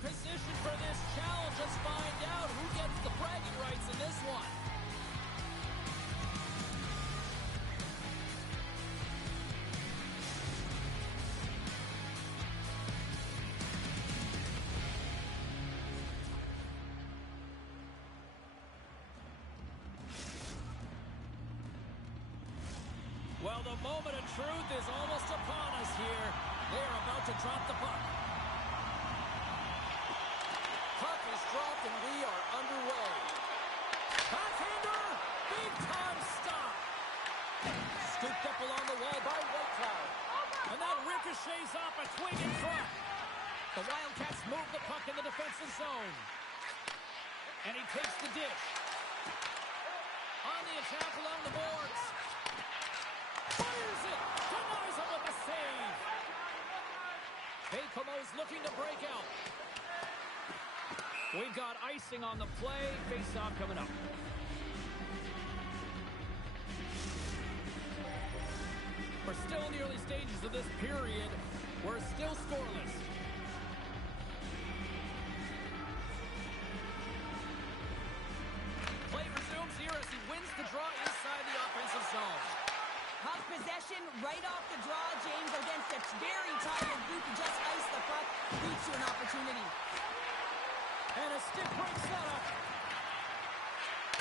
position for this challenge. Let's find out who gets the bragging rights in this one. Well, the moment of truth is almost upon us here. They're about to drop the puck. Puck is dropped and we are underway. Backhander! Big time stop! Scooped up along the wall by Whitecloud. And that ricochets off a twig in front. The Wildcats move the puck in the defensive zone. And he takes the dish. On the attack along the boards. Fires it! Denies him with a save! Bacomo's looking to break out. We've got icing on the play. Face-off coming up. We're still in the early stages of this period. We're still scoreless. Play resumes here as he wins the draw inside the offensive zone. Has possession right off the draw, James, against a very tired group who just iced the puck. Leads to an opportunity. And a stick break setup.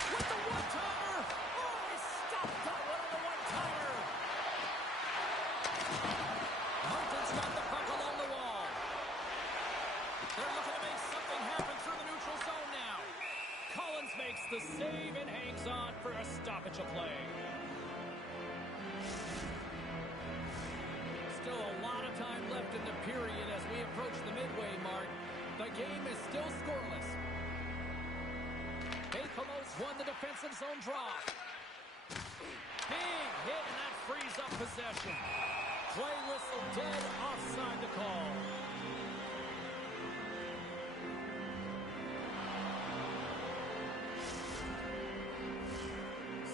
With the one-timer. Oh, he stopped that one on the one-timer. Mountain's got the puck along the wall. They're looking to make something happen through the neutral zone now. Collins makes the save and hangs on for a stoppage of play. Still a lot of time left in the period as we approach the midway mark. The game is still scoreless. Bacomo's won the defensive zone draw. Big hit, and that frees up possession. Play whistle dead, offside the call.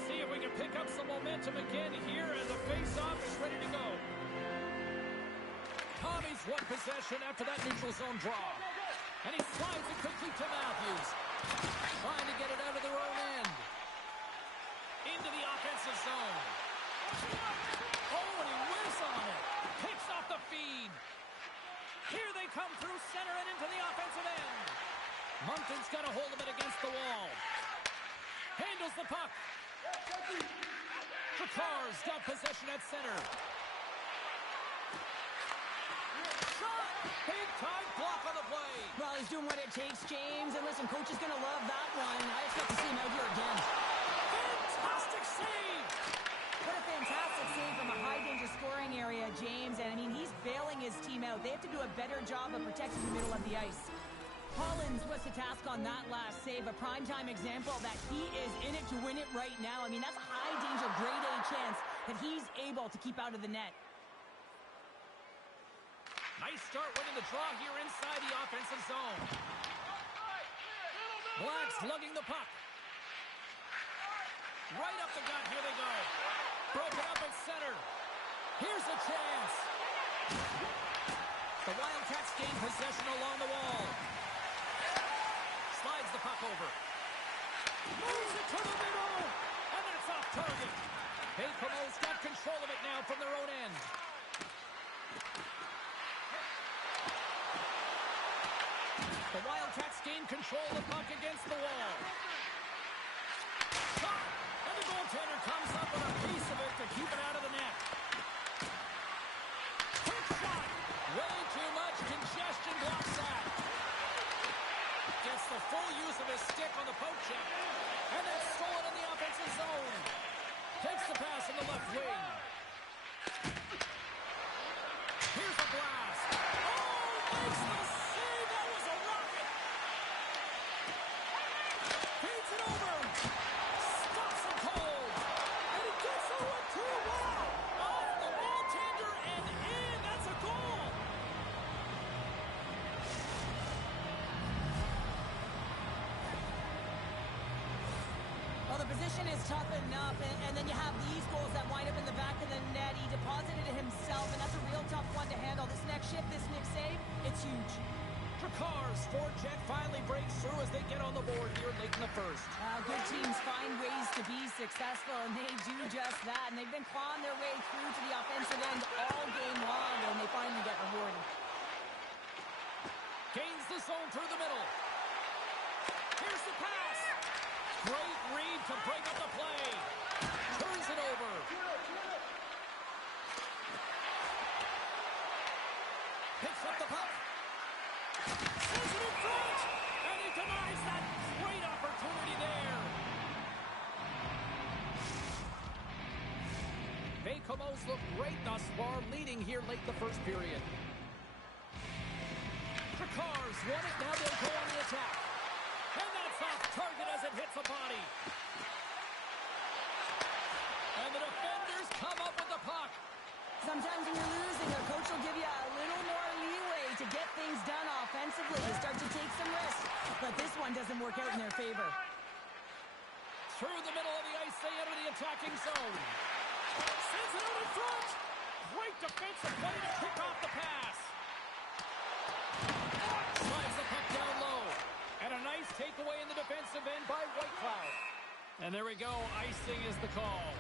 See if we can pick up some momentum again here as the face-off is ready to go. Tommy's won possession after that neutral zone draw. And he slides it quickly to Matthews. Trying to get it out of their own end. Into the offensive zone. Oh, and he whiffs on it. Picks off the feed. Here they come through center and into the offensive end. Moncton's got a hold of it against the wall. Handles the puck. Drakkar's got possession at center. Big time block on the play. Well, he's doing what it takes, James. And listen, coach is going to love that one. I expect to see him out here again. Fantastic save. What a fantastic save from a high-danger scoring area, James. And, I mean, he's bailing his team out. They have to do a better job of protecting the middle of the ice. Collins was the task on that last save. A primetime example that he is in it to win it right now. I mean, that's a high-danger, grade A chance that he's able to keep out of the net. Nice start winning the draw here inside the offensive zone. Black's lugging the puck. Right up the gut, here they go. Broken up at center. Here's a chance. The Wildcats gain possession along the wall. Slides the puck over. Moves it to the middle. And that's off target. Bacomo's got control of it now from their own end. The Wildcats gain control of the puck against the wall. Shot! And the goaltender comes up with a piece of it to keep it out of the net. Quick shot! Way too much congestion blocks that. Gets the full use of his stick on the poke check. And that's stolen in the offensive zone. Takes the pass in the left wing. Here's a blast. Oh, makes the save. That was a rocket. Feeds it over. Stops him cold. And he gets the 1-2. Wow. Off the goaltender and in. That's a goal. Well, the position is tough enough, and then you have these goals that wind up in the back of the net. He deposited it himself, and that's a real tough one to handle. This next shift, this next save, it's huge. Drakkar's forecheck finally breaks through as they get on the board here late in the first. Good teams find ways to be successful, and they do just that. And they've been clawing their way through to the offensive end all game long, and they finally get rewarded. Gains the zone through the middle. Here's the pass. Great read to break up the play. Turns it over. Picks up the puck. Sends it in front. And he denies that great opportunity there. Bakehomo's look great thus far, leading here late in the first period. Drakkar's won it. Now they'll go on the attack. And that's off target as it hits a body. And the defenders come up with the puck. Sometimes when you're losing, a coach will give you a little more leeway to get things done offensively. You start to take some risks, but this one doesn't work out in their favor. Through the middle of the ice, they enter the attacking zone. Sends it out in front. Great defensive play to pick off the pass. Slides the puck down low. And a nice takeaway in the defensive end by Whitecloud. And there we go. Icing is the call.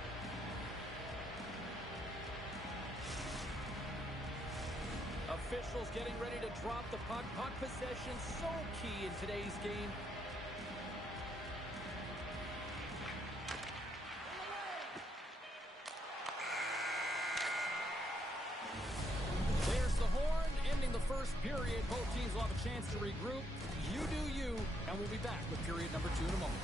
Officials getting ready to drop the puck. Puck possession so key in today's game. There's the horn, ending the first period. Both teams will have a chance to regroup. You do you, and we'll be back with period number 2 in a moment.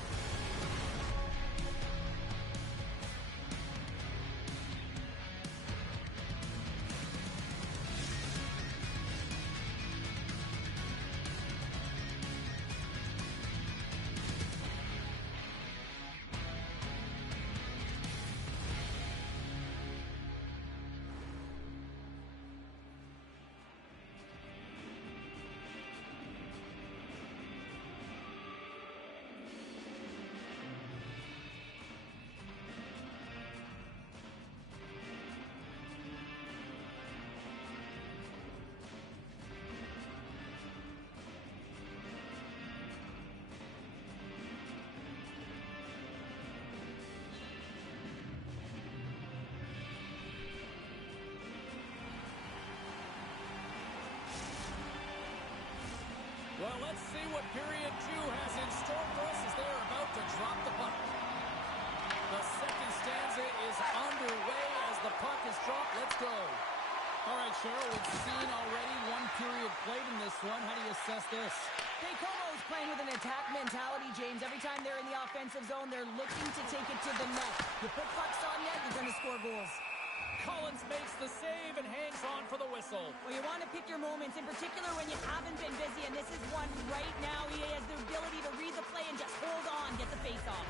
Well, let's see what period 2 has in store for us as they're about to drop the puck. The second stanza is underway as the puck is dropped. Let's go. All right, Cheryl, we've seen already one period played in this one. How do you assess this? Bakehomo's playing with an attack mentality, James. Every time they're in the offensive zone, they're looking to take it to the net. You put pucks on net, you're going to score goals. Collins makes the save and hangs on for the whistle. Well, you want to pick your moments, in particular when you haven't been busy, and this is one right now. He has the ability to read the play and just hold on, get the face off.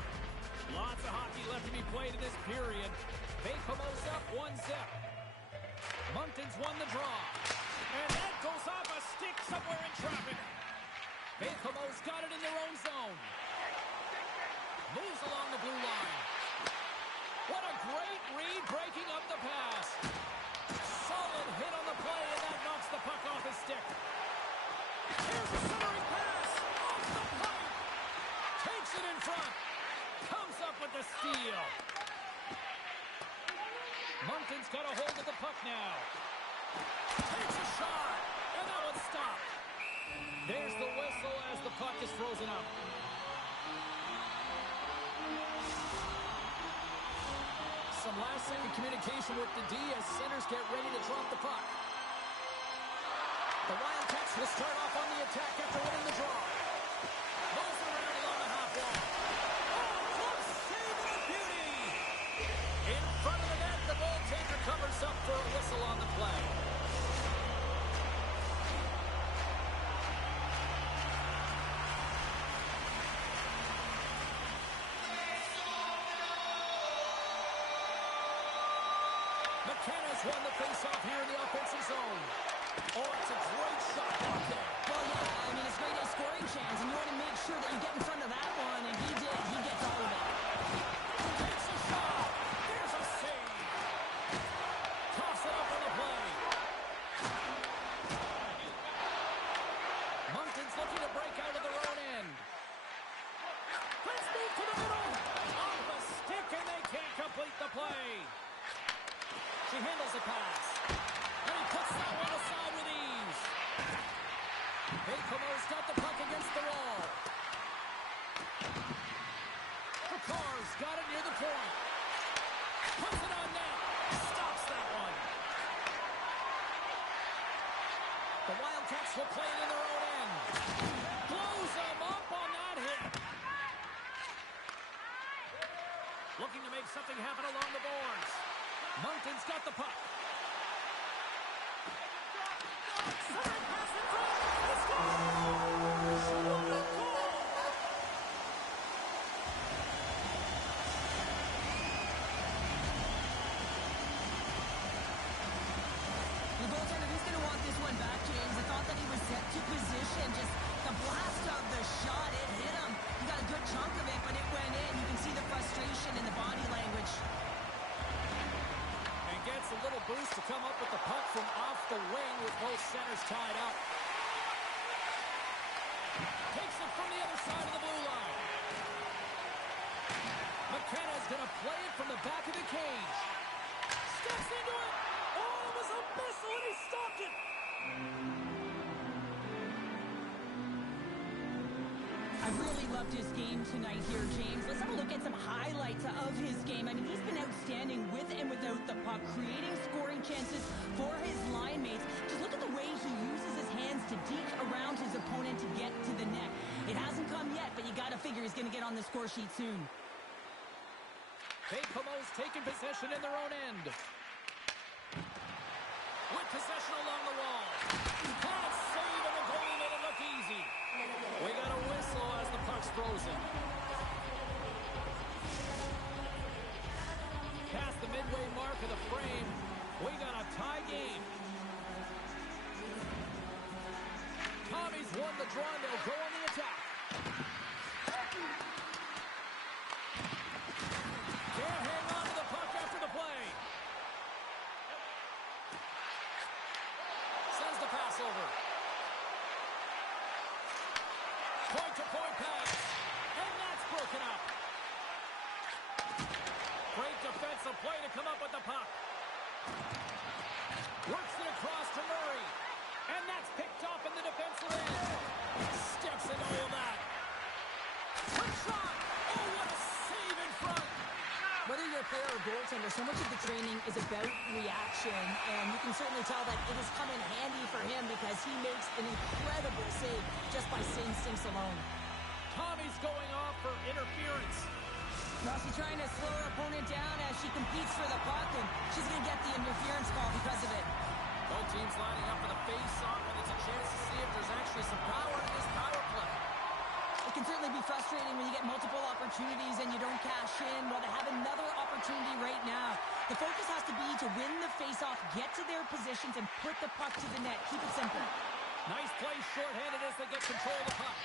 Lots of hockey left to be played in this period. Bakehomo's up 1-0. Moncton's won the draw. And that goes off a stick somewhere in traffic. Bakehomo's got it in their own zone. Moves along the blue line. What a great read, breaking up the pass. Solid hit on the play, and that knocks the puck off his stick. Here's a centering pass. Off the pipe. Takes it in front. Comes up with the steal. Moncton's got a hold of the puck now. Takes a shot, and that one's stopped. There's the whistle as the puck is frozen up. Some last-second communication with the D as centers get ready to drop the puck. The Wildcats will start off on the attack after winning the draw. Moves around along the half wall. Oh, close save and a beauty! In front of the net, the goaltender covers up for a whistle on the play. McKenna's won the face-off here in the offensive zone. Oh, it's a great shot block there. Well, yeah, I mean, it's great a scoring chance, and you want to make sure that you get in front of that one, and he did. He gets all of it. Takes a shot. There's a save. Toss it up on the play. Stars got it near the point. Puts it on net. Stops that one. The Wildcats will play it in their own end. Blows them up on that hit. Looking to make something happen along the boards. Moncton's got the puck. Side pass in front. He scores! What a goal! The goaltender, he's going to want this one back, James. I thought that he was set to position. Just the blast of the shot, it hit him. He got a good chunk of it, but it went in. You can see the frustration in the body language. And gets a little boost to come up with the puck from off the wing with both centers tied up. Takes it from the other side of the blue line. McKenna's going to play it from the back of the cage. Steps into it. Oh, it was a missile and he stopped it. I really loved his game tonight here, James. Let's have a look at some highlights of his game. I mean, he's been outstanding with and without the puck, creating scoring chances for his line mates. Just look at the way he uses his hands to deke around his opponent to get to the net. It hasn't come yet, but you got to figure he's going to get on the score sheet soon. Bakemo's taking possession in their own end. With possession along the wall. Can't save and the goalie made it look easy. We got a whistle as the puck's frozen. Past the midway mark of the frame, we got a tie game. Tommy's won the draw and they'll go on the attack. Can't hang on to the puck after the play. Sends the pass over. Point-to-point pass. And that's broken up. Great defensive play to come up with the puck. Works it across to Murray. And that's picked off in the defensive end. Steps into all that. Quick shot. Oh, what a save in front. Whether you're a player or goaltender, so much of the training is about reaction, and you can certainly tell that it has come in handy for him because he makes an incredible save just by instincts alone. Tommy's going off for interference. Rossi trying to slow her opponent down as she competes for the puck, and she's going to get the interference call because of it. Both teams lining up for the face-off, and it's a chance to see if there's actually some power in this power play. It can certainly be frustrating when you get multiple opportunities and you don't cash in. Well, they have another opportunity right now. The focus has to be to win the face-off, get to their positions, and put the puck to the net. Keep it simple. Nice play shorthanded as they get control of the puck.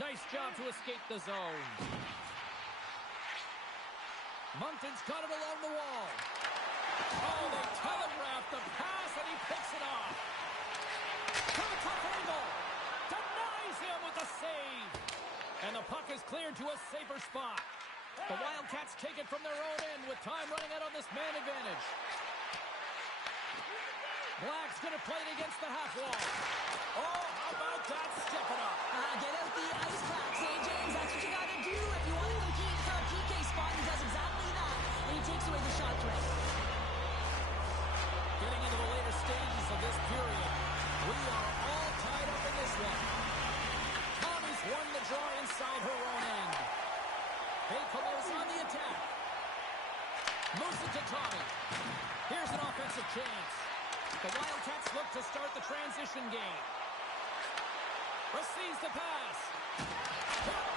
Nice job to escape the zone. Moncton's got it along the wall. Oh, they telegraphed the pass, and he picks it off. From a tough angle. Denies him with the save. And the puck is cleared to a safer spot. The Wildcats take it from their own end with time running out on this man advantage. Black's going to play it against the half wall. Oh, how about that? Step it up. Get out the ice packs, hey, James. That's what you got to do if you want to compete for a PK spot. He does exactly that when he takes away the shot threat. Getting into the later stages of this period, we are all tied up in this one. Tommy's won the draw inside her own end. Bakemo's on the attack. Moves it to Tommy. Here's an offensive chance. The Wildcats look to start the transition game. Receives the pass.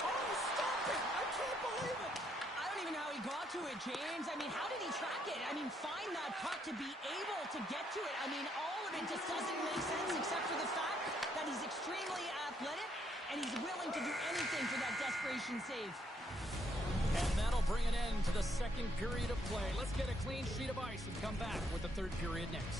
Oh, stop it! I can't believe it! I don't even know how he got to it, James. I mean, how did he track it? I mean, find that puck to be able to get to it. I mean, all of it just doesn't make sense except for the fact that he's extremely athletic and he's willing to do anything for that desperation save. And that'll bring an end to the second period of play. Let's get a clean sheet of ice and come back with the third period next.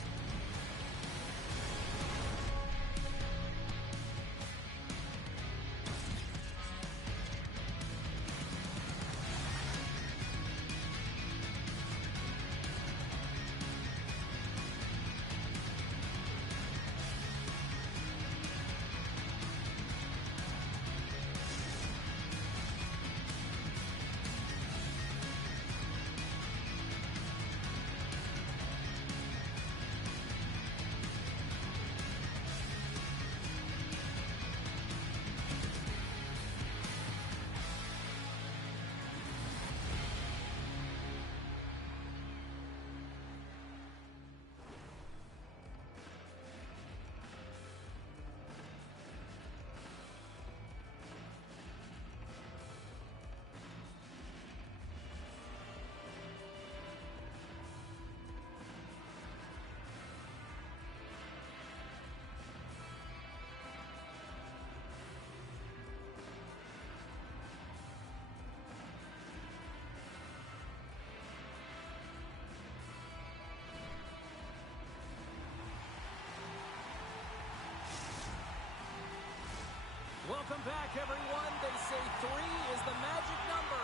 Welcome back, everyone. They say 3 is the magic number.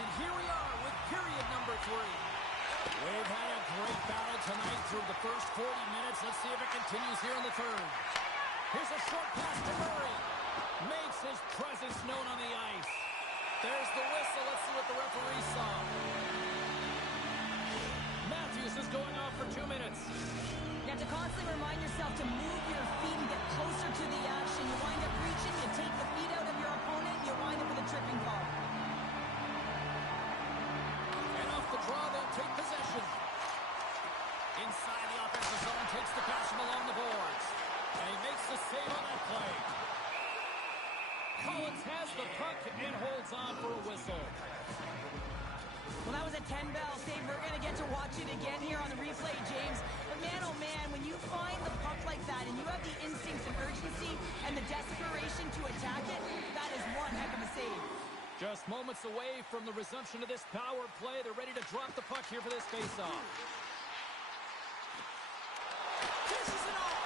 And here we are with period number 3. We've had a great battle tonight through the first 40 minutes. Let's see if it continues here in the third. Here's a short pass to Murray. Makes his presence known on the ice. There's the whistle. Let's see what the referee saw. Matthews is going off for 2 minutes. You have to constantly remind yourself to move your feet and get closer to the action. You wind up reaching, you take the feet out of your opponent, you wind up with a tripping call. And off the draw, they'll take possession. Inside the offensive zone, takes the pass from along the boards. And he makes the save on that play. Collins has the puck and holds on for a whistle. Well, that was a 10-bell save. We're going to get to watch it again here on the replay, James. But man, oh man, when you find the puck like that and you have the instinct and urgency and the desperation to attack it, that is one heck of a save. Just moments away from the resumption of this power play. They're ready to drop the puck here for this faceoff. Dishes it off.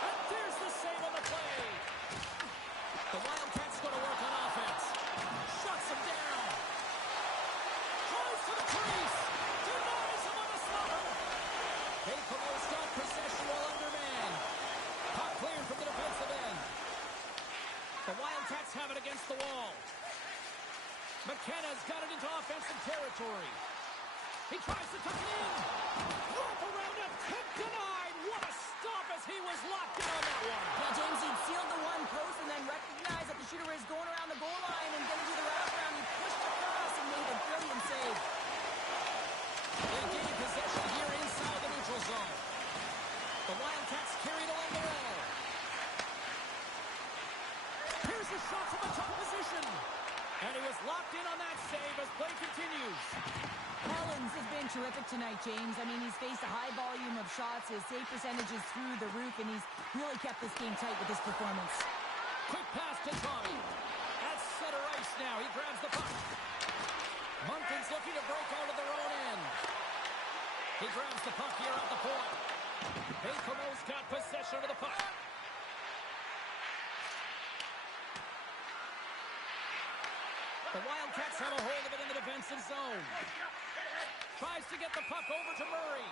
And there's the save on the play. The Wildcats going to work on offense. Shuts him down. Drives to the crease. Denies him on the slugger. Bakehouse got possession while undermanned. Puck cleared from the defensive end. The Wildcats have it against the wall. McKenna's got it into offensive territory. He tries to tuck it in. Wrap around him. Tip denied. What a stop as he was locked in on that one. Now, James, he sealed the one post and then recognized that the shooter is going around the goal line and going to do the wraparound. He pushed across and made a brilliant save. They gain possession here inside the neutral zone. The Wildcats carried along the wall. Here's a shot from the top position. And he was locked in on that save as play continues. Collins has been terrific tonight, James. I mean, he's faced a high volume of shots. His save percentage is through the roof, and he's really kept this game tight with his performance. Quick pass to Tommy. At center ice now. He grabs the puck. Moncton's looking to break out of their own end. He grabs the puck here at the point. Bakehouse got possession of the puck. The Wildcats have a hold of it in the defensive zone. Tries to get the puck over to Murray.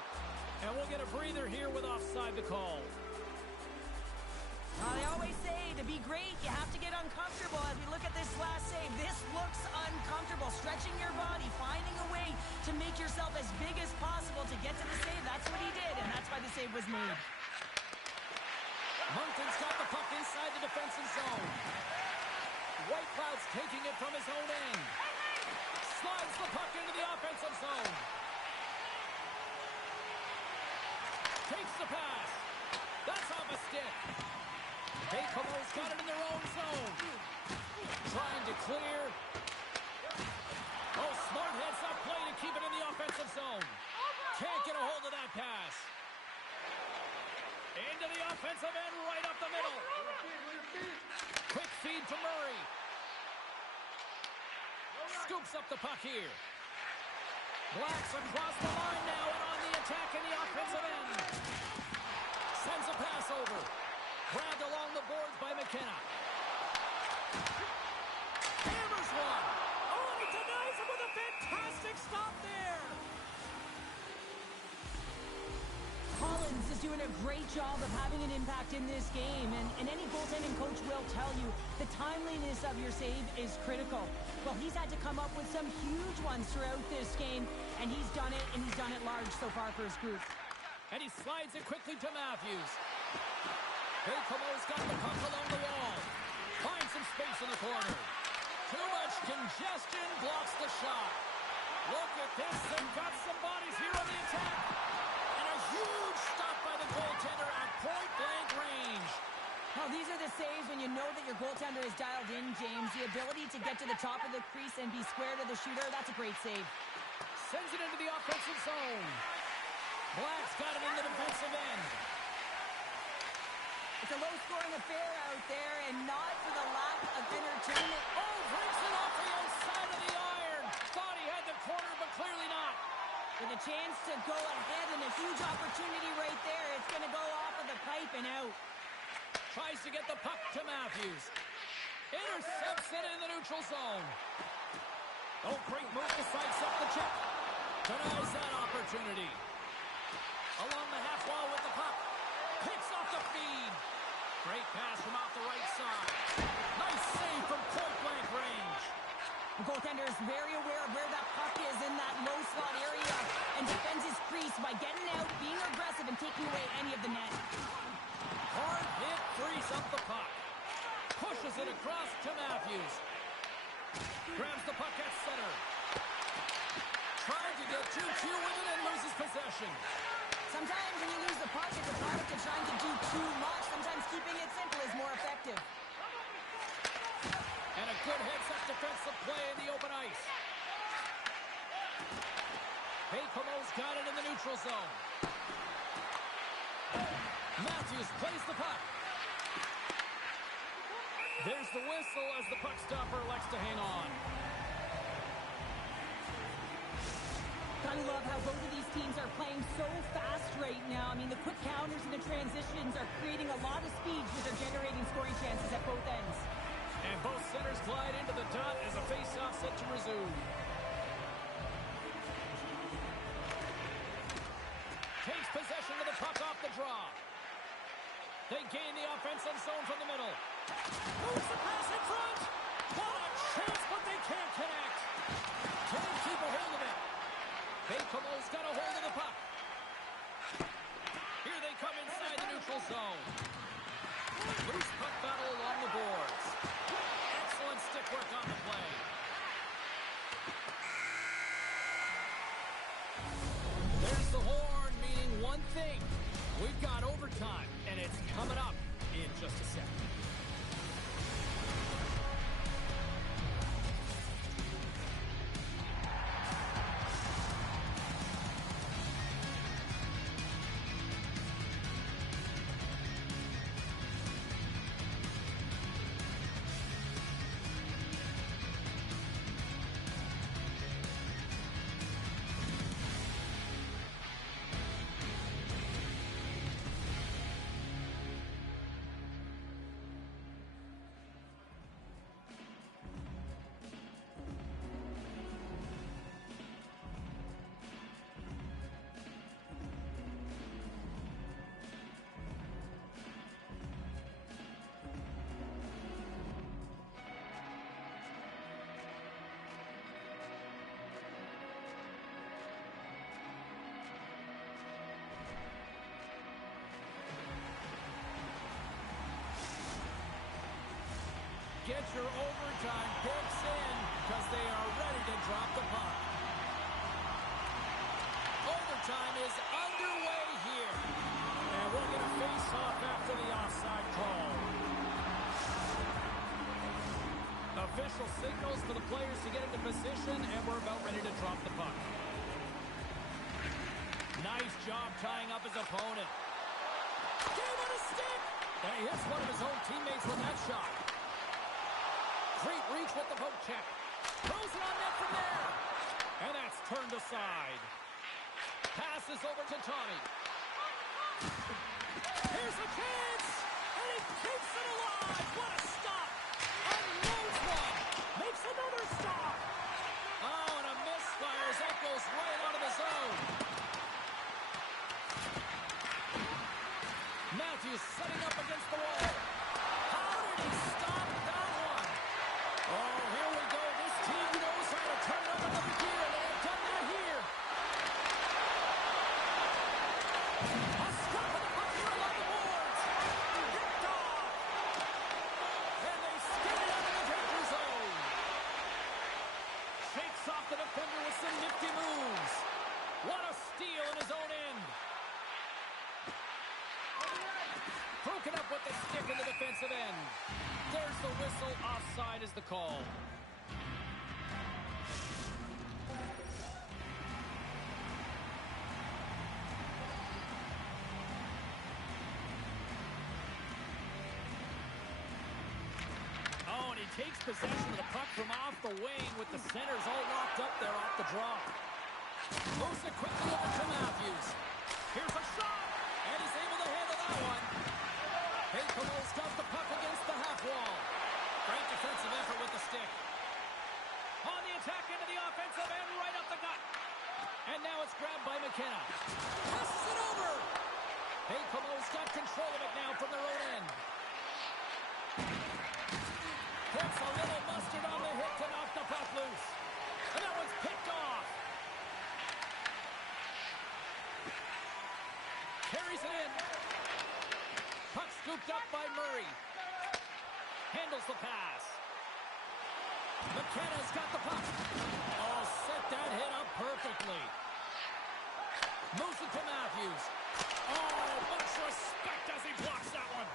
And we'll get a breather here with offside the call. They always say to be great, you have to get uncomfortable. As we look at this last save, this looks uncomfortable. Stretching your body, finding a way to make yourself as big as possible to get to the save. That's what he did, and that's why the save was made. Moncton's got the puck inside the defensive zone. Whitecloud's taking it from his own end. Slides the puck into the offensive zone. Takes the pass. That's off a stick. Bakehouse got it in their own zone. Trying to clear. Oh, smart heads-up play to keep it in the offensive zone. Can't get a hold of that pass. Into the offensive end, right up the middle. Quick feed to Murray. Scoops up the puck here. Black's across the line now and on the attack in the offensive end. Sends a pass over. Grabbed along the boards by McKenna. Hammers one. Oh, and he denies him with a fantastic stop there. Collins is doing a great job of having an impact in this game, and any goaltending coach will tell you the timeliness of your save is critical. Well, he's had to come up with some huge ones throughout this game, and he's done it, and he's done it large so far for his group. And he slides it quickly to Matthews. Bakehouse got the puck along the wall. Finds some space in the corner. Too much congestion, blocks the shot. Look at this, they've got some bodies here on the attack. And a huge stop by the goaltender at point-blank range. Well, these are the saves when you know that your goaltender is dialed in, James. The ability to get to the top of the crease and be square to the shooter, that's a great save. Sends it into the offensive zone. Black's got it in the defensive end. It's a low-scoring affair out there, and not for the lack of entertainment. Oh, breaks it off the outside of the iron. Thought he had the corner, but clearly not. With a chance to go ahead and a huge opportunity right there. It's going to go off of the pipe and out. Tries to get the puck to Matthews. Intercepts it in the neutral zone. Oh, great move to sidestep the chip. Denies that opportunity. Along the half wall with the puck. Picks off the feed. Great pass from off the right side. Nice save from point-blank range. The goaltender is very aware of where that puck is in that low slot area and defends his crease by getting out, being aggressive, and taking away any of the net. Hard hit frees up the puck. Pushes it across to Matthews. Grabs the puck at center. Trying to get 2-2 with it and loses possession. Sometimes when you lose the puck, it's a product of trying to do too much. Sometimes keeping it simple is more effective. And a good heads-up defensive play in the open ice. Bakemo's got it in the neutral zone. Matthews plays the puck. There's the whistle as the puck stopper elects to hang on. Gotta love how both of these teams are playing so fast right now. I mean, the quick counters and the transitions are creating a lot of speed, which are generating scoring chances at both ends. And both centers glide into the dot as a face-off set to resume. Takes possession of the puck off the draw. They gain the offensive zone from the middle. Moves the pass in front. What a chance, but they can't connect. Can't keep a hold of it. Bakemo's got a hold of the puck. Here they come inside the neutral zone. Loose puck battle along the boards. Excellent stick work on the play. There's the horn, meaning one thing. We've got overtime, and it's coming up in just a second. Get your overtime picks in because they are ready to drop the puck. Overtime is underway here. And we're going to face off after the offside call. Official signals for the players to get into position, and we're about ready to drop the puck. Nice job tying up his opponent. Gave it a stick. And he hits one of his own teammates with that shot. Great reach with the poke check. Throws it on net from there. And that's turned aside. Passes over to Tommy. Here's a chance. And he keeps it alive. What a stop. Unloads one. Makes another stop. Oh, and a misfire as that goes right out of the zone. Matthews setting up against the wall. How did he stop that one? Oh, here we go. This team knows how to turn up another gear, and they have done that here. A scrap of the puck here along the boards. Picked off. And they skid it out of the danger zone. Shakes off the defender with some nifty moves. What a steal in his own end. Broken up with the stick in the defensive end. There's the whistle. Offside is the call. Oh, and he takes possession of the puck from off the wing with the centers all locked up there off the draw. Moves it quickly over to Matthews. Here's a shot, and he's able to handle that one. Bakemo's got the puck against the half wall. Great defensive effort with the stick. On the attack into the offensive end, right up the gut. And now it's grabbed by McKenna. Passes it over. Bacomo's got control of it now from their own end. Puts a little mustard on the hit to knock the puck loose. And that one's picked off. Carries it in. Puck scooped up by Murray. Handles the pass. McKenna's got the puck. Oh, set that hit up perfectly. Moves it to Matthews. Oh, much respect as he blocks that one.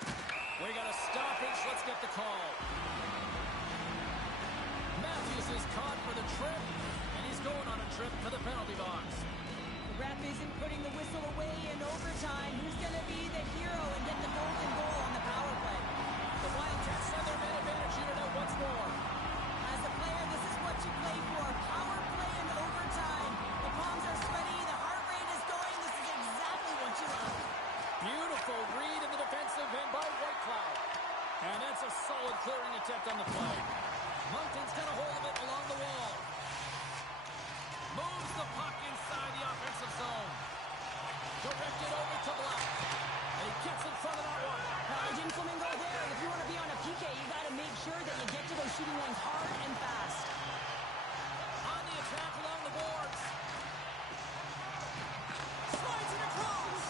We got a stoppage. Let's get the call. Matthews is caught for the trip, and he's going on a trip to the penalty box. The ref isn't putting the whistle away in overtime. Who's going to be the hero and get the golden goal on the power play? The Wildcats send their man advantage unit out once more. As a player, this is what you play for. Power play in overtime. The palms are sweaty. The heart rate is going. This is exactly what you love. Beautiful read in the defensive end by Whitecloud. And that's a solid clearing attempt on the play. Moncton's got a hold of it along the wall. Moves the puck inside the offensive zone. Directed over to Black. He gets in front of that one. Jim Flamingo there. If you want to be on a PK, you got to make sure that you get to those shooting lanes hard and fast. On the attack along the boards. Slides it across.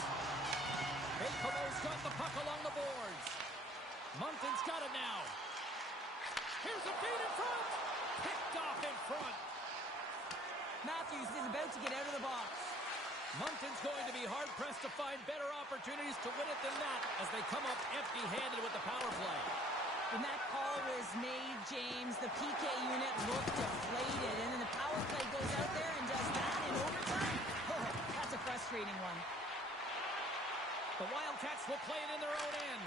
Bacomo's got the puck along the boards. Moncton's got it now. Here's a feed in front. Picked off in front. Matthews is about to get out of the box. Moncton's going to be hard-pressed to find better opportunities to win it than that as they come up empty-handed with the power play. When that call was made, James, the PK unit looked deflated, and then the power play goes out there and does that in overtime? Oh, that's a frustrating one. The Wildcats will play it in their own end.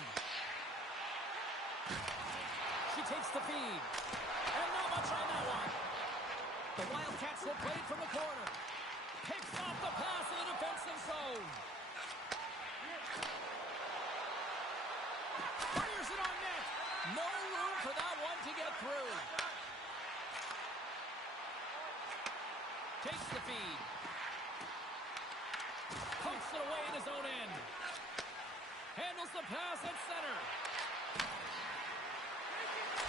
She takes the feed. And not much on that one. The Wildcats will play it from the corner. Picks off the pass in the defensive zone. Fires it on net. No room for that one to get through. Takes the feed. Pokes it away in his own end. Handles the pass at center.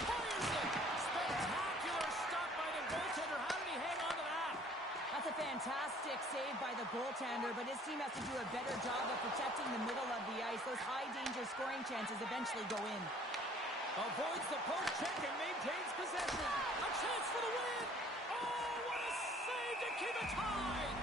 Fires it. Spectacular stop by the goaltender. How did he hang on to that? That's a fantastic save by the goaltender, but his team has to do a better job of protecting the middle of the ice. Those high-danger scoring chances eventually go in. Avoids the poke check and maintains possession. A chance for the win. Oh, what a save to keep it tied.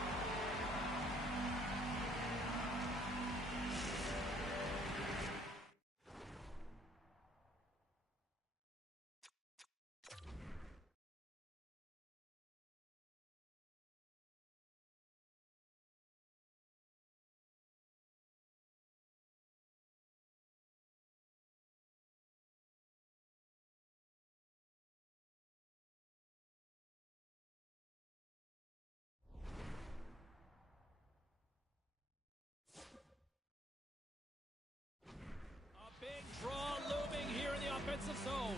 Big draw looming here in the offensive zone.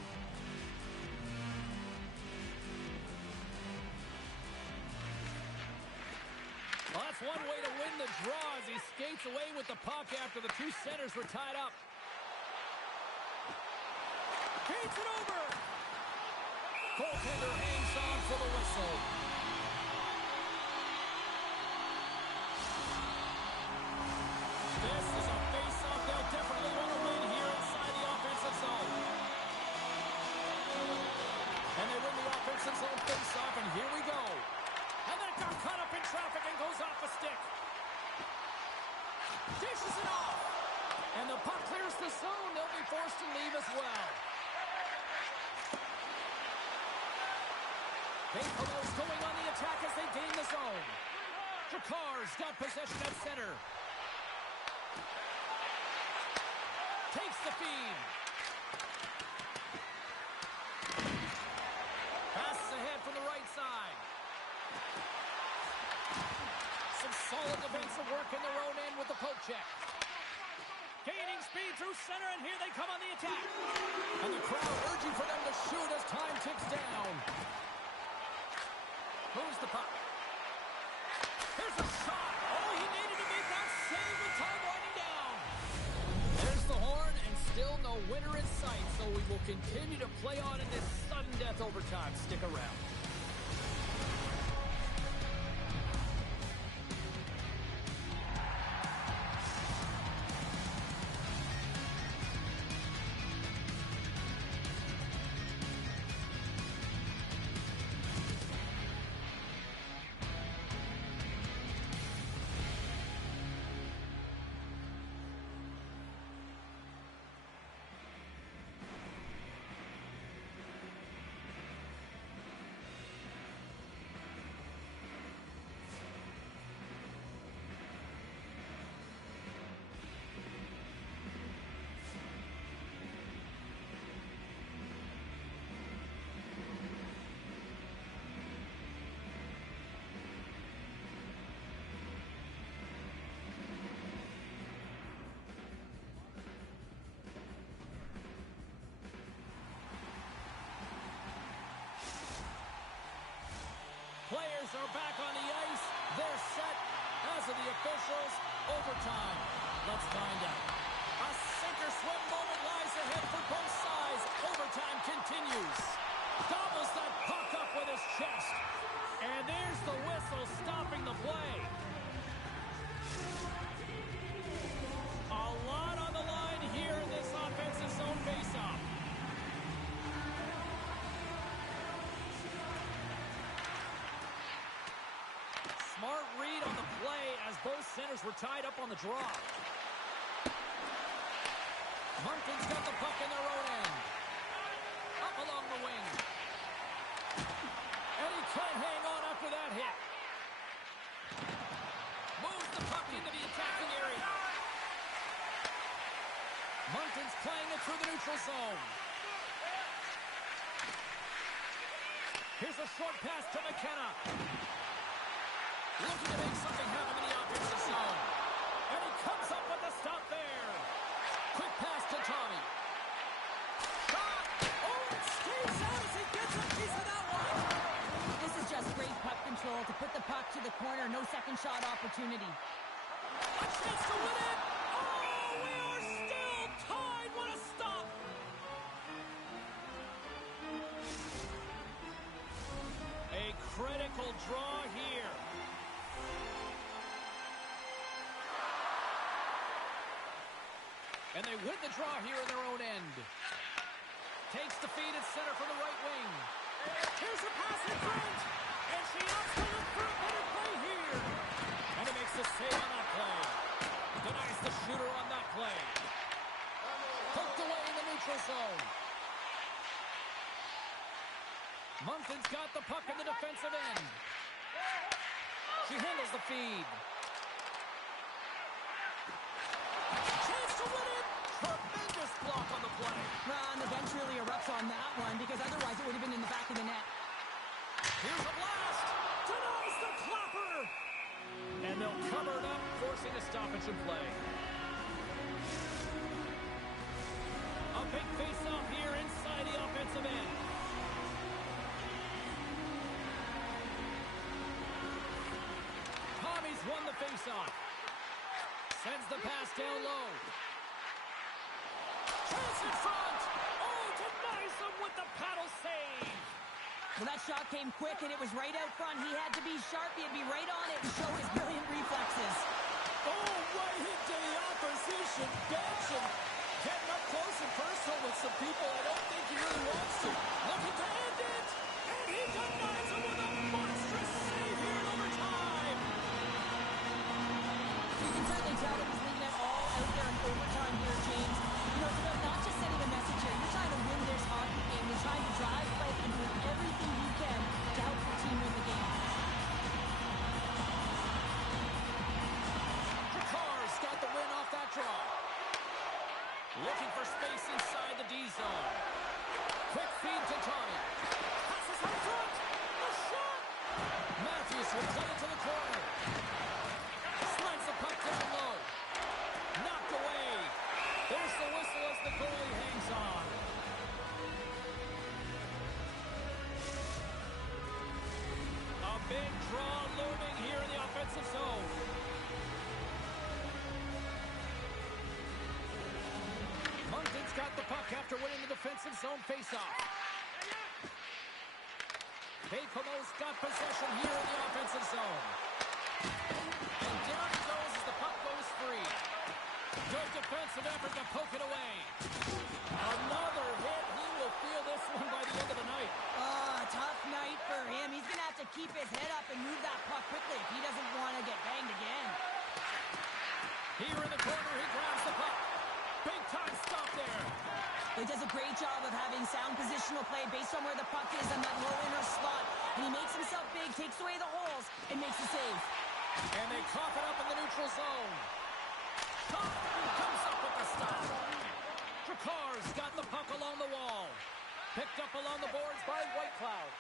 Well, that's one way to win the draw as he skates away with the puck after the two centers were tied up. Feeds it over. Goaltender hangs on for the whistle. This is a face-off they'll definitely want to win here inside the offensive zone. And they win the offensive zone face-off, and here we go. And that got caught up in traffic and goes off the stick. Dishes it off. And the puck clears the zone. They'll be forced to leave as well. Bacomo's going on the attack as they gain the zone. Drakkar's got possession at center. Takes the feed. Passes ahead from the right side. Some solid defensive work in their own end with the poke check. Gaining speed through center, and here they come on the attack. And the crowd urging for them to shoot as time ticks down. Moves the puck. Here's a shot. Oh, he needed to make that save with time winding down. There's the horn, and still no winner in sight, so we will continue to play on in this sudden death overtime. Stick around. Players are back on the ice. They're set. As of the officials, overtime. Let's find out. A sink-or-swim moment lies ahead for both sides. Overtime continues. Gobbles that puck up with his chest. And there's the whistle stopping the play. A lot on the line here in this offensive zone faceoff. Smart read on the play as both centers were tied up on the draw. Moncton's got the puck in their own end. Up along the wing. And he can't hang on after that hit. Moves the puck into the attacking area. Moncton's playing it through the neutral zone. Here's a short pass to McKenna. Looking to make something happen in the offensive zone. And he comes up with the stop there. Quick pass to Tommy. Shot! Oh, it stays out as he gets a piece of that one. This is just great puck control to put the puck to the corner. No second shot opportunity. A chance to win it! Oh, we are still tied! What a stop! A critical draw here. And they win the draw here in their own end. Takes the feed at center from the right wing. Here's a pass in front. And she opts to look for a better play here. And he makes the save on that play. Denies the shooter on that play. Poked away in the neutral zone. Moncton's got the puck in the defensive end. She handles the feed. Chance to win it. Tremendous block on the play. And the bench really erupts on that one because otherwise it would have been in the back of the net. Here's a blast. Denies the clapper. And they'll cover it up, forcing a stoppage in play. A big face-off here inside the offensive end. Tommy's won the face-off. Sends the pass down low. Chance in front. Oh, denies them with the paddle save. Well, that shot came quick, and it was right out front. He had to be sharp. He had to be right on it and show his brilliant reflexes. Oh, right into the opposition bench and getting up close and personal with some people I don't think he really wants to. Looking to end it. And he denies him with a monstrous save here in overtime. You can certainly tell that he's leaving it all out there in overtime here, James. You know, it's about not just sending a message here. You're trying to win this hockey game. You're trying to drive play and do everything you can to help your team win the game. Drakkar's got the win off that draw. Looking for space inside the D zone. Quick feed to Tommy. Passes in front. A shot. Matthews will play it to the corner. Slides the puck down low. Knocked away. after winning the defensive zone faceoff. Bacomo's got possession here in the offensive zone. And down he goes as the puck goes free. Good defensive effort to poke it away. Another hit. He will feel this one by the end of the night. Tough night for him. He's going to have to keep his head up and move that puck quickly if he doesn't want to get banged again. Here in the corner, he grabs the puck. Big time stop there. He does a great job of having sound positional play based on where the puck is on that low inner slot. And he makes himself big, takes away the holes, and makes a save. And they cough it up in the neutral zone. Comes up with the stop. Drakkar's got the puck along the wall. Picked up along the boards by Whitecloud.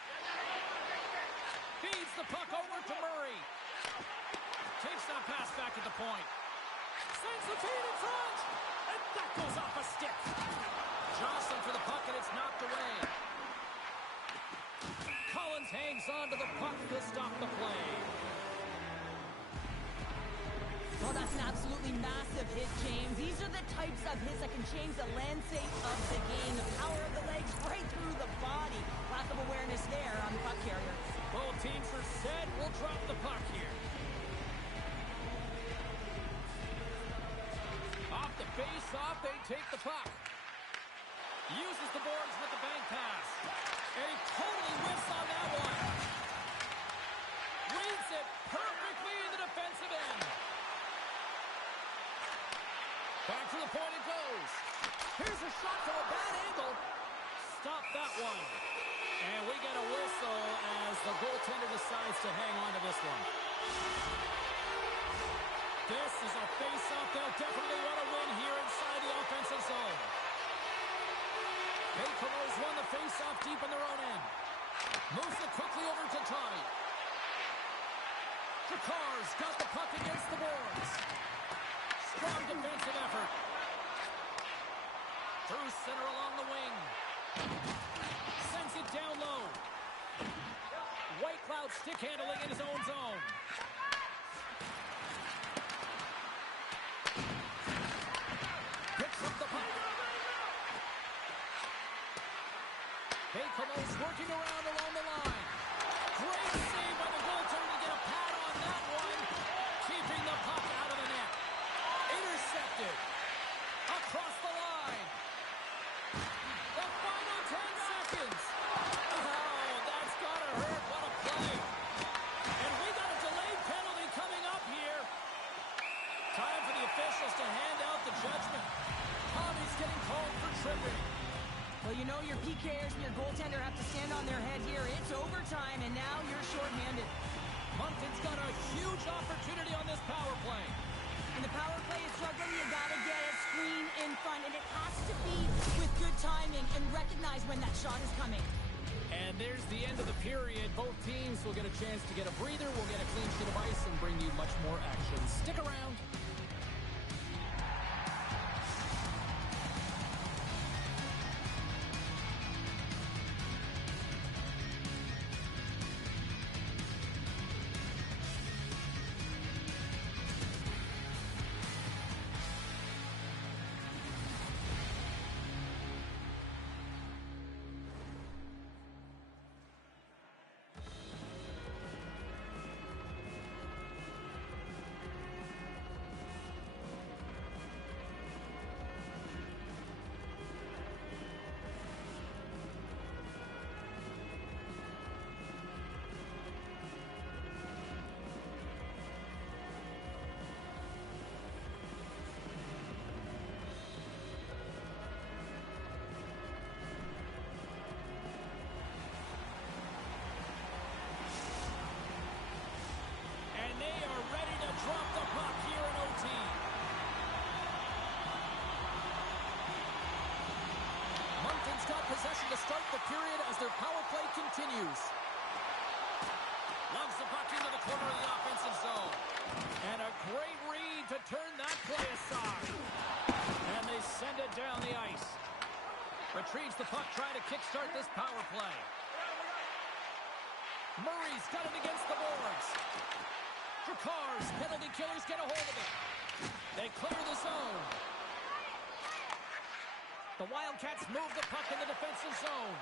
Feeds the puck over to Murray. Takes that pass back at the point. Sends the feed in front. And that goes off a stick. Jostling for the puck, and it's knocked away. Collins hangs on to the puck to stop the play. Well, that's an absolutely massive hit, James. These are the types of hits that can change the landscape of the game. The power of the legs right through the body. Lack of awareness there on the puck carrier. Both teams are set. We'll drop the puck here. Off the face-off, they take the puck. Uses the boards with the bank pass. And he totally whiffs on that one. Reads it perfectly in the defensive end. Back to the point it goes. Here's a shot from a bad angle. Stop that one. And we get a whistle as the goaltender decides to hang on to this one. This is a face-off they'll definitely want to win here inside the offensive zone. Bacomo's won the face-off deep in their own end. Moves it quickly over to Tommy. Drakkar's got the puck against the boards. Strong defensive effort. Through center along the wing. Sends it down low. Whitecloud stick handling in his own zone. Picks up the puck. Bacomo's working around along the line. Great save by the goaltender to get a pad on that one. Keeping the puck out of the net. Intercepted. Across the line. The final 10 seconds. Oh, that's gotta hurt. What a play. And we got a delayed penalty coming up here. Time for the officials to hand out the judgment. Tommy's getting called for tripping. Well, you know your PKers and your goaltender have to stand on their head here. It's overtime, and now you're shorthanded. Moncton's got a huge opportunity on this power play. And the power play is struggling. You got to get a screen in front, and it has to be with good timing and recognize when that shot is coming. And there's the end of the period. Both teams will get a chance to get a breather. We'll get a clean sheet of ice and bring you much more action. Stick around. To start the period as their power play continues. Lugs the puck into the corner of the offensive zone. And a great read to turn that play aside. And they send it down the ice. Retrieves the puck, trying to kickstart this power play. Murray's got it against the boards. Drakkar's penalty killers get a hold of it. They clear the zone. The Wildcats move the puck in the defensive zone.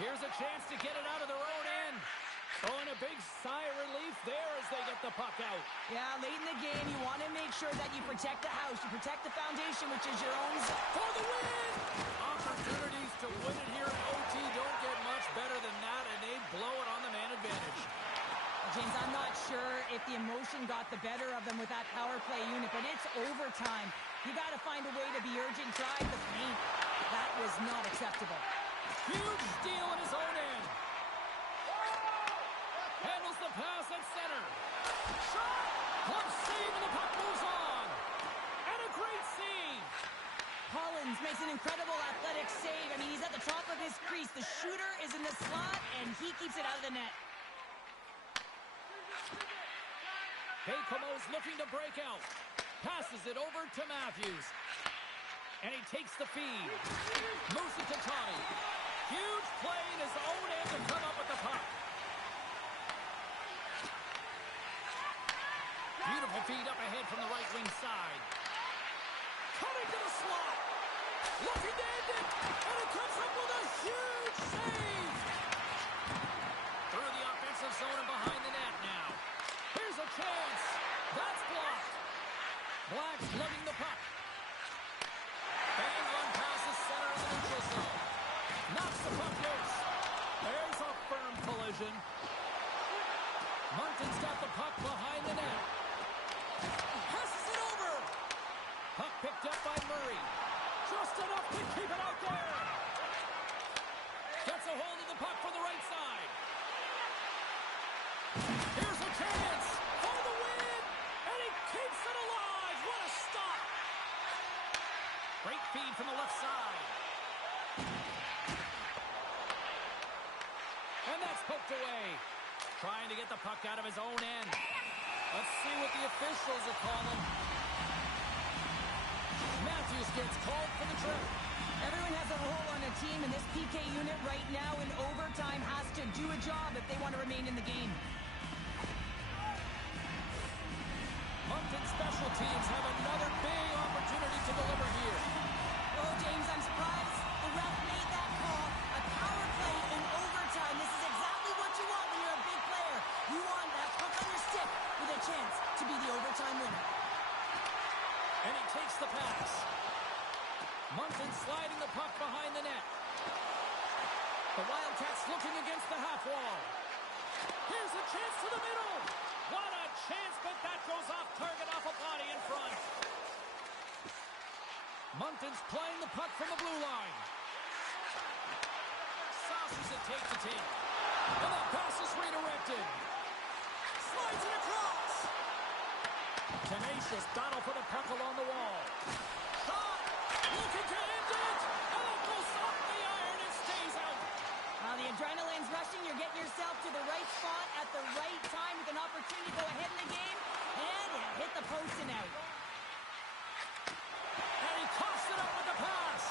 Here's a chance to get it out of their own end. Oh, and a big sigh of relief there as they get the puck out. Yeah, late in the game, you want to make sure that you protect the house. You protect the foundation, which is your own zone. For the win! Opportunities to win it here in OT don't get much better than that, and they blow it on the man advantage. James, I'm not sure if the emotion got the better of them with that power play unit, but it's overtime. You got to find a way to be urgent, drive the paint. That was not acceptable. Huge steal in his own end. Handles the pass at center. Shot! Glove save, and the puck moves on. And a great save. Collins makes an incredible athletic save. I mean, he's at the top of his crease. The shooter is in the slot, and he keeps it out of the net. Bacomo's looking to break out. Passes it over to Matthews. And he takes the feed. Moves it to Tommy. Huge play in his own end to come up with the puck. Beautiful feed up ahead from the right wing side. Coming to the slot. Looking to end it. And it comes up with a huge save. Through the offensive zone and behind the net now. Here's a chance. That's blocked. Black's lugging the puck. Bang on passes center in the neutral zone. Knocks the puck loose. There's a firm collision. Munton's got the puck behind the net. Passes it over. Puck picked up by Murray. Just enough to keep it out there. Gets a hold of the puck from the right side. Here's a chance for the win. And he keeps it alive. What a stop. Great feed from the left side. And that's poked away. Trying to get the puck out of his own end. Let's see what the officials are calling. Matthews gets called for the trip. Everyone has a role on a team, and this PK unit right now in overtime has to do a job if they want to remain in the game. Moncton Special Teams have another big opportunity to deliver here. Oh, James, I'm surprised the ref made that call. A power play in overtime. This is exactly what you want when you're a big player. You want that puck on your stick with a chance to be the overtime winner. And he takes the pass. Moncton sliding the puck behind the net. The Wildcats looking against the half wall. Here's a chance to the middle. What a chance, but that goes off target off a body in front. Moncton's playing the puck from the blue line. Saucers it take to take. And that pass is redirected. Slides it across. Tenacious battle for the puck along the wall. Shot. Looking to end it. And it goes off the iron and stays out. The adrenaline's rushing. You're getting yourself to the right spot at the right time with an opportunity to go ahead in the game. And it hit the post and out. And he coughs it up with the pass.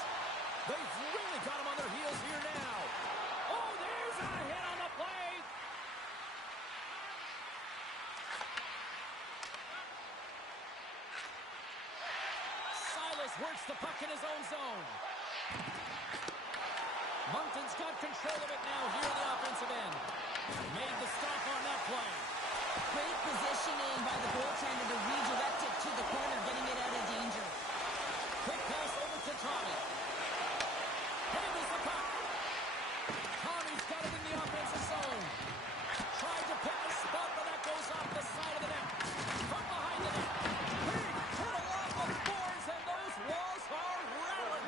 They've really got him on their heels here now. Oh, there's a hit on the play. Silas works the puck in his own zone. Moncton's got control of it now here in the offensive end. Made the stop on that play. Great positioning by the goaltender to redirect it to the corner, getting it out of danger. Quick pass over to Tommy. Handles the puck. Tommy's got it in the offensive zone. Tried to pick the spot, but that goes off the side of the net. From behind the net. Big turtle off the boards, and those walls are rattling.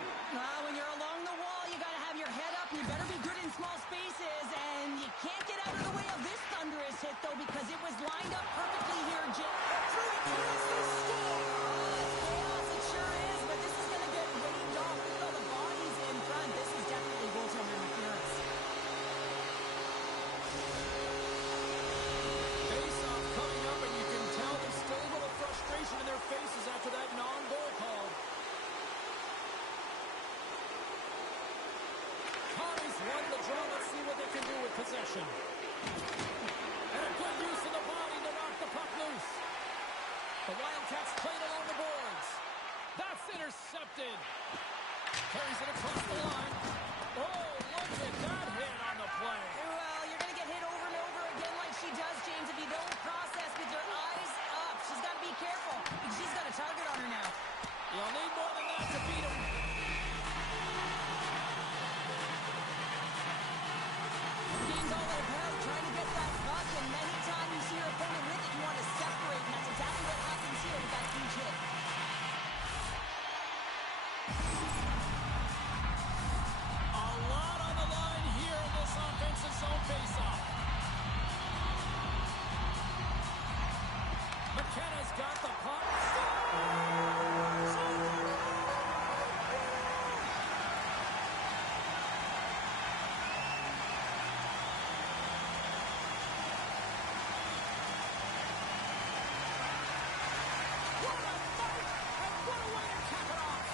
When you're along the wall, you got to have your head up. You better be good in small spaces, and you can't get out of the way of this thunderous hit, though, because it was lined up perfectly here, Jim. Through it, here's the score. Chaos, it sure is, but this is going to get waved off with all the bodies in front. This is definitely got the puck. Scores! What a fight! And what a way to cap it off!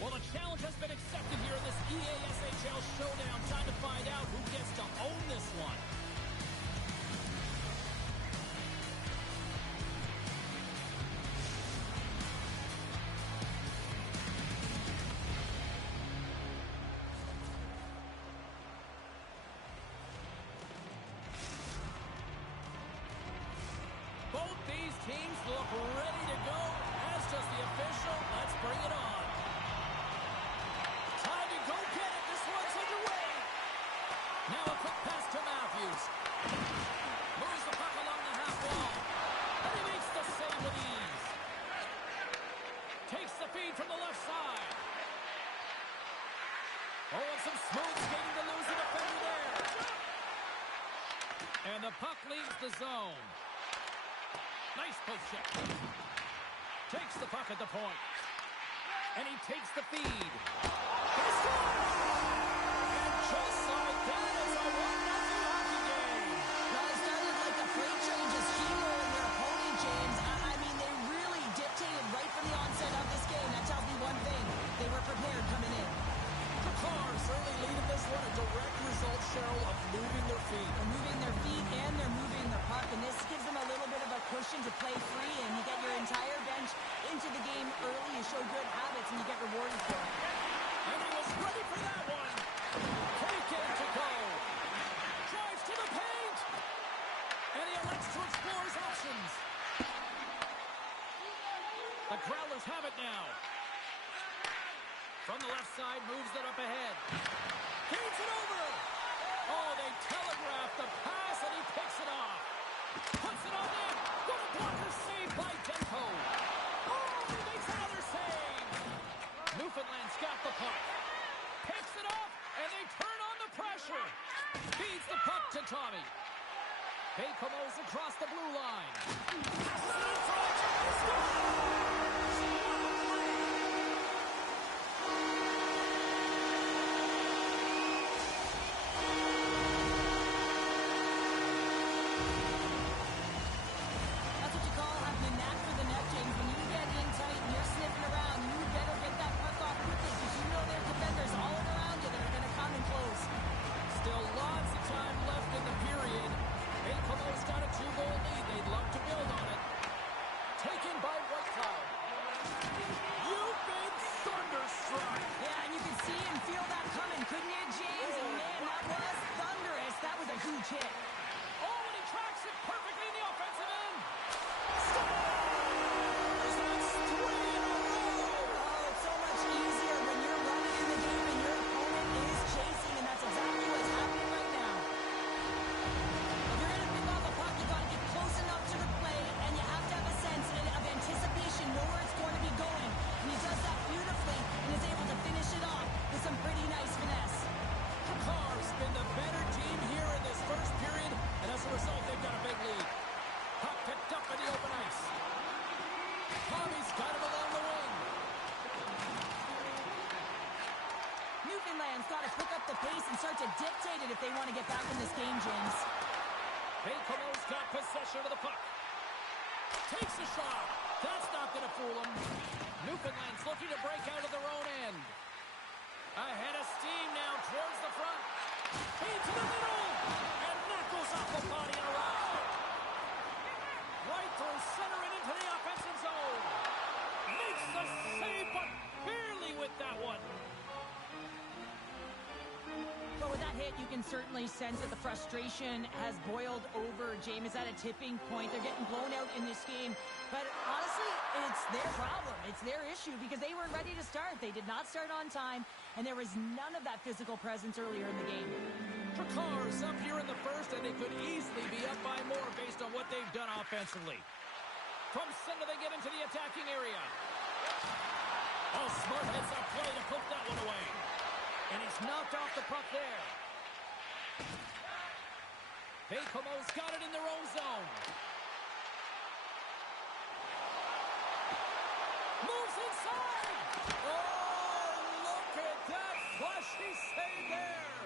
Well, the challenge has been accepted here in this EASHL showdown. Time to find out who gets to own this one. Both these teams look ready to go, as does the official. Let's bring it on. Time to go get it. This one's underway. Now a quick pass to Matthews. Moves the puck along the half wall. And he makes the save with ease. Takes the feed from the left side. Oh, and some smooth skating to lose the defender there. And the puck leaves the zone. Nice poke check. Takes the puck at the point. And he takes the feed. He scores! And just like that, it's a 1-0 hockey game. Well, it started like a freight train just steamrolling their opponent, James. I mean, they really dictated right from the onset of this game. That tells me one thing. They were prepared coming in. Drakkar's early lead in this one, a direct result, Cheryl, of moving their feet. They're moving their feet and they're moving their puck, and this gives them a little bit of a cushion to play free, and you get your entire bench into the game early. You show good habits, and you get rewarded for it. And he was ready for that one. Taken to go. Drives to the paint. And he elects to explore his options. The Growlers have it now. From the left side, moves it up ahead. Feeds it over. Oh, they telegraph the pass, and he picks pressure. Feeds the puck to Tommy. Bakehouse across the blue line. Passes it in front. Scores! That's what you call having a knack for the net, James. When you get in tight and you're sniffing around, you better get that puck off quickly because you know there's defenders all around you that are going to come and close. Still lots of time left in the period. Bakehouse got a 2-goal lead. They'd love to build on it. Taken by Whitecloud. You've been thunderstruck. Yeah, and you could see and feel that coming, couldn't you, James? And man, that was thunderous. That was a huge hit. Oh, and he tracks it perfectly in the offensive end. Scores! That's 3 in a row. Oh, it's so much easier when you're running in the game and your opponent is chasing, and that's exactly what's happening right now. If you're going to pick off a puck, you got to get close enough to the play, and you have to have a sense of anticipation, know where it's going to be going. And he does that beautifully and is able to finish it off with some pretty nice finesse. Drakkar's been the better team here in this first period, and as a result, they've got a big lead. Puck picked up in the open ice. Tommy's got him along the wing. Newfoundland's got to pick up the pace and start to dictate it if they want to get back in this game, James. Bakehouse got possession of the puck. Takes a shot. That's not going to fool him. Newfoundland's looking to break out of their own end. Ahead of steam now towards the front. Feed to the middle. And that goes off the body and around. Right through center and into the offensive zone. Makes the save, but barely with that one. But with that hit, you can certainly sense that the frustration has boiled over. James is at a tipping point. They're getting blown out in this game. But honestly, it's their problem. It's their issue because they weren't ready to start. They did not start on time, and there was none of that physical presence earlier in the game. Drakkar's up here in the first, and they could easily be up by more based on what they've done offensively. From center, they get into the attacking area. Oh, smart heads up play to poke that one away. And he's knocked off the puck there. Bakehouse got it in their own zone. Moves inside. Oh, look at that flashy save there.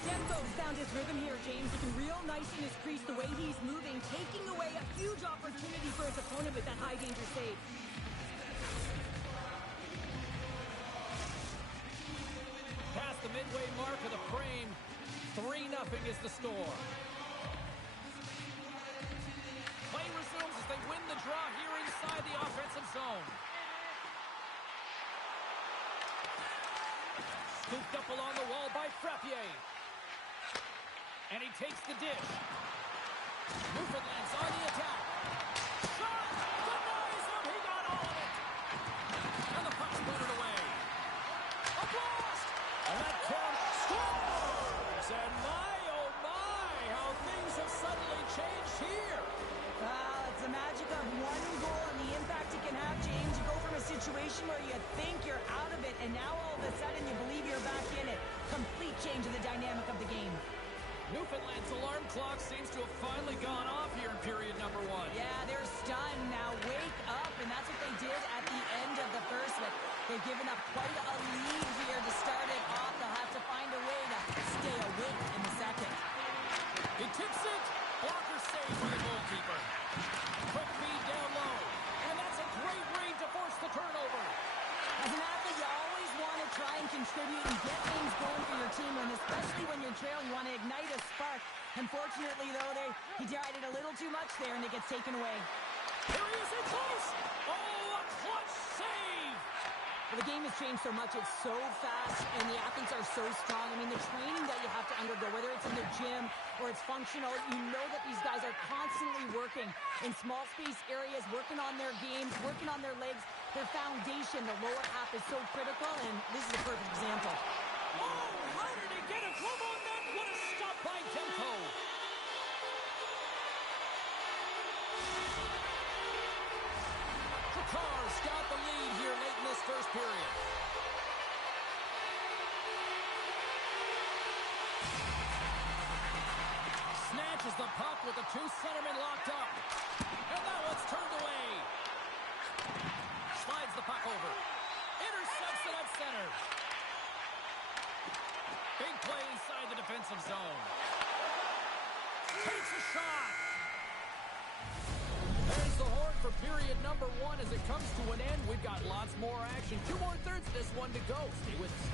Demko's found his rhythm here, James. Looking real nice in his crease, the way he's moving, taking away a huge opportunity for his opponent with that high-danger save. Past the midway mark of the frame, 3-0 is the score. Play resumes as they win the draw here inside the offensive zone. Scooped up along the wall by Frappier. And he takes the dish. Newfoundland's on the attack. Shot! Denies him! He got all of it! And the puck's booted away. A blast! And that count scores! And my, oh my, how things have suddenly changed here. Well, it's the magic of one goal and the impact it can have, James. You go from a situation where you think you're out of it, and now all of a sudden you believe you're back in it. Complete change of the dynamic of the game. Newfoundland's alarm clock seems to have finally gone off here in period number 1. Yeah, they're stunned now. Wake up, and that's what they did at the end of the first. But they've given up quite a lead here to start it off. They'll have to find a way to stay awake in the second. He tips it. Blocker save by the goalkeeper. Quick feed down low. And that's a great read to force the turnover. As an athlete, you always want to try and contribute and get things going for your team, and especially when you're trailing, you want to ignite a spark. Unfortunately, though, he tried it a little too much there, and it gets taken away. Here he is in close. Oh, a clutch save. Well, the game has changed so much. It's so fast, and the athletes are so strong. I mean, the training that you have to undergo, whether it's in the gym or it's functional, you know that these guys are constantly working in small space areas, working on their games, working on their legs. Their foundation, the lower half, is so critical, and this is a perfect example. Oh, how did he get a glove on that? What a stop by Demko. Drakkar's got the lead here late in this first period. the puck with the two centermen locked up. And that one's turned away. Slides the puck over. Intercepts it at center. Big play inside the defensive zone. Takes a shot. There's the horn for period number 1 as it comes to an end. We've got lots more action. 2 more thirds of this one to go. Stay with us.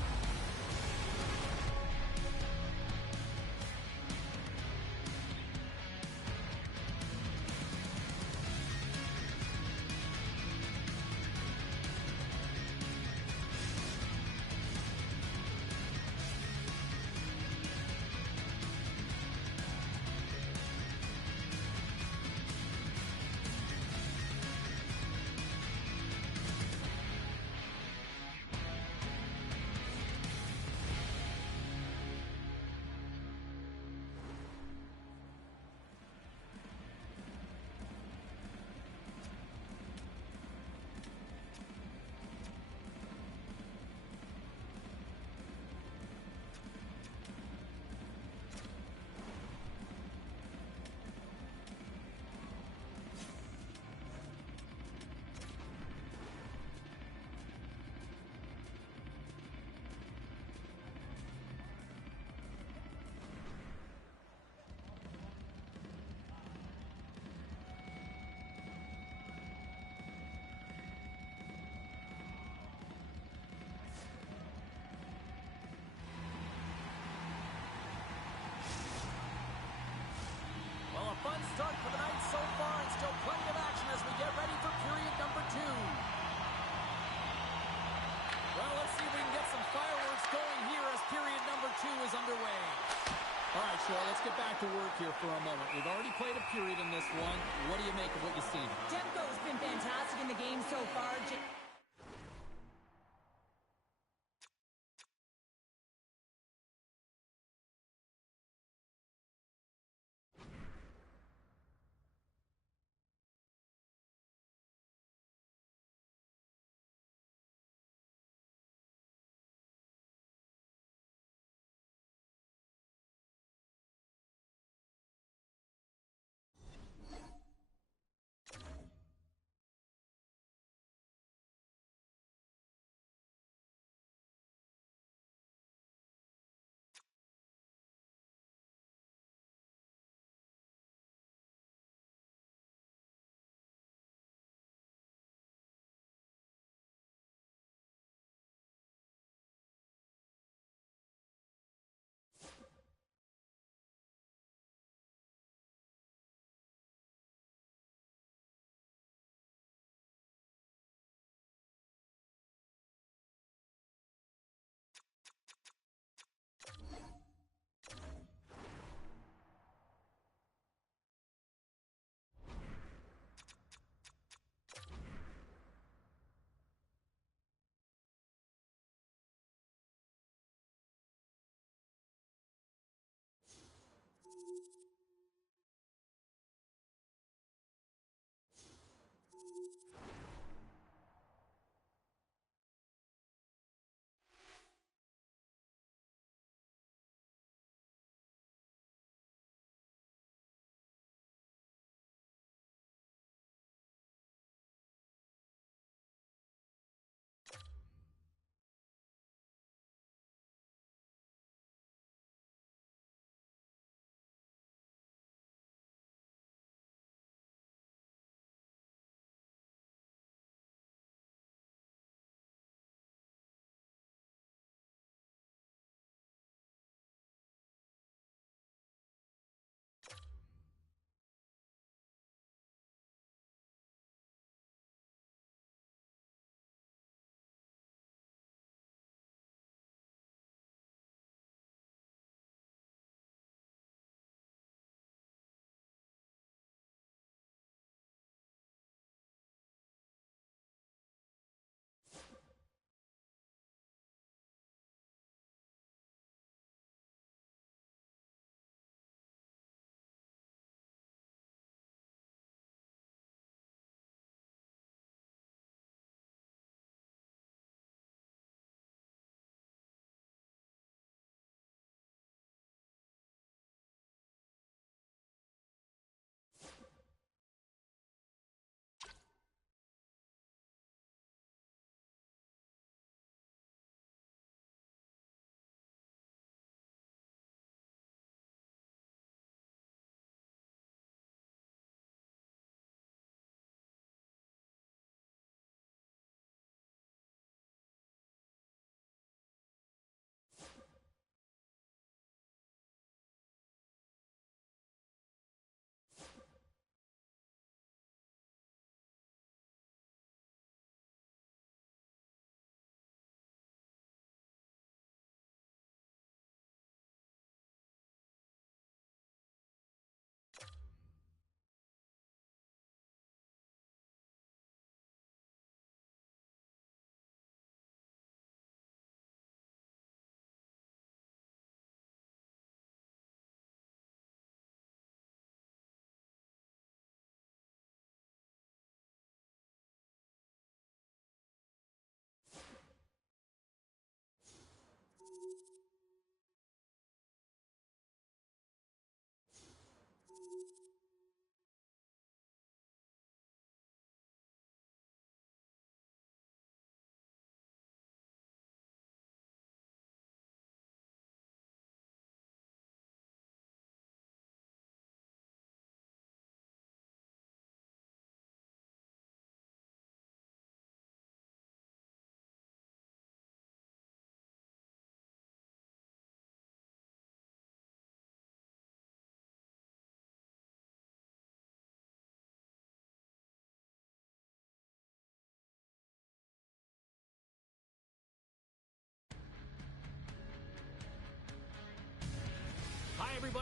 Fun start for the night so far, and still plenty of action as we get ready for period number 2. Well, let's see if we can get some fireworks going here as period number 2 is underway. All right, Shore, let's get back to work here for a moment. We've already played a period in this one. What do you make of what you've seen? Demko's been fantastic in the game so far.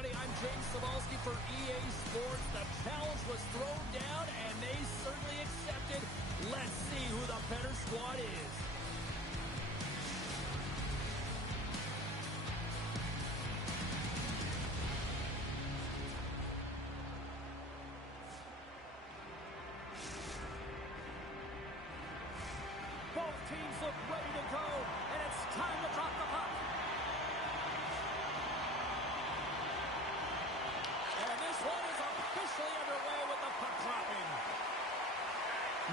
everybody. I'm James Cebulski for EA Sports. The challenge was thrown down, and they certainly accepted. Let's see who the better squad is. Both teams look ready to go, and it's time to drop the puck. And this one is officially underway with the puck dropping.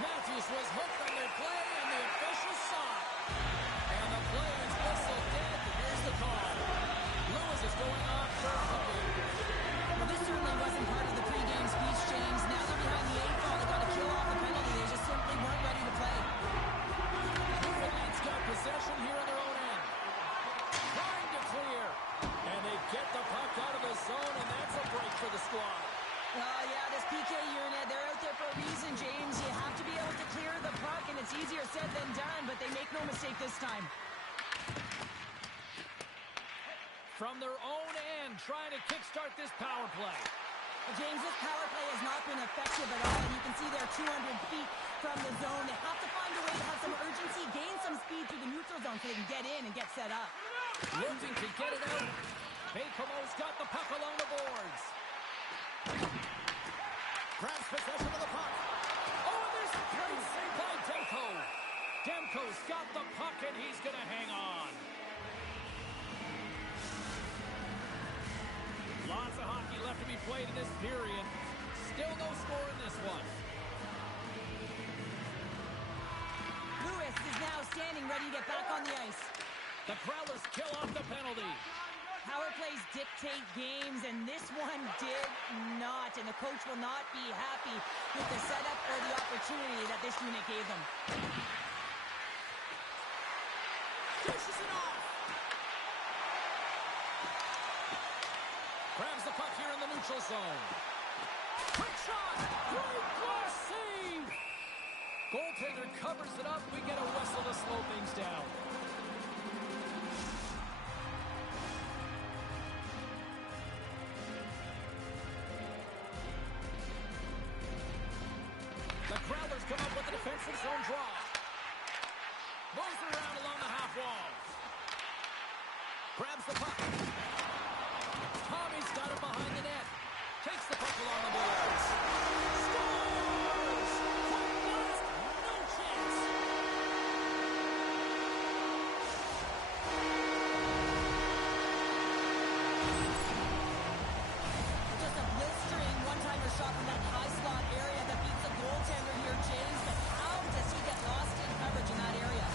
Matthews was hooked on their play, and the officials saw it. And the play is whistled dead. Here's the call. Lewis is going on for hooking. Well, this certainly wasn't part of the pregame speech, James. Now they're behind the 8 ball. They got to kill off the penalty. They just simply weren't ready to play. Newfoundland's got possession here on their own end. Trying to clear. And they get the puck out of the zone, and that's a break for the squad. Oh, yeah, this PK unit, they're out there for a reason, James. You have to be able to clear the puck, and it's easier said than done, but they make no mistake this time. From their own end, trying to kickstart this power play. James, this power play has not been effective at all, and you can see they're 200 feet from the zone. They have to find a way to have some urgency, gain some speed through the neutral zone so they can get in and get set up. Looking to get it out. Bakemo's got the puck along the boards. Grabs possession of the puck. Oh, and there's a great save by Demko. Demko's got the puck, and he's going to hang on. Lots of hockey left to be played in this period. Still no score in this one. Lewis is now standing ready to get back on the ice. The Growlers kill off the penalty. Power plays dictate games, and this one did not. And the coach will not be happy with the setup or the opportunity that this unit gave them. Dishes it off. Grabs the puck here in the neutral zone. Quick shot. Great cross save. Goaltender covers it up. We get a whistle to slow things down. The Growlers come up with a defensive zone draw. Moves it around along the half wall. Grabs the puck. Tommy's got it behind the net. Takes the puck along the boards. Scores! Quick blast! No chance! Just a blistering one-timer shot from that high slot area that beats the goaltender here, James. But how does he get lost in coverage in that area?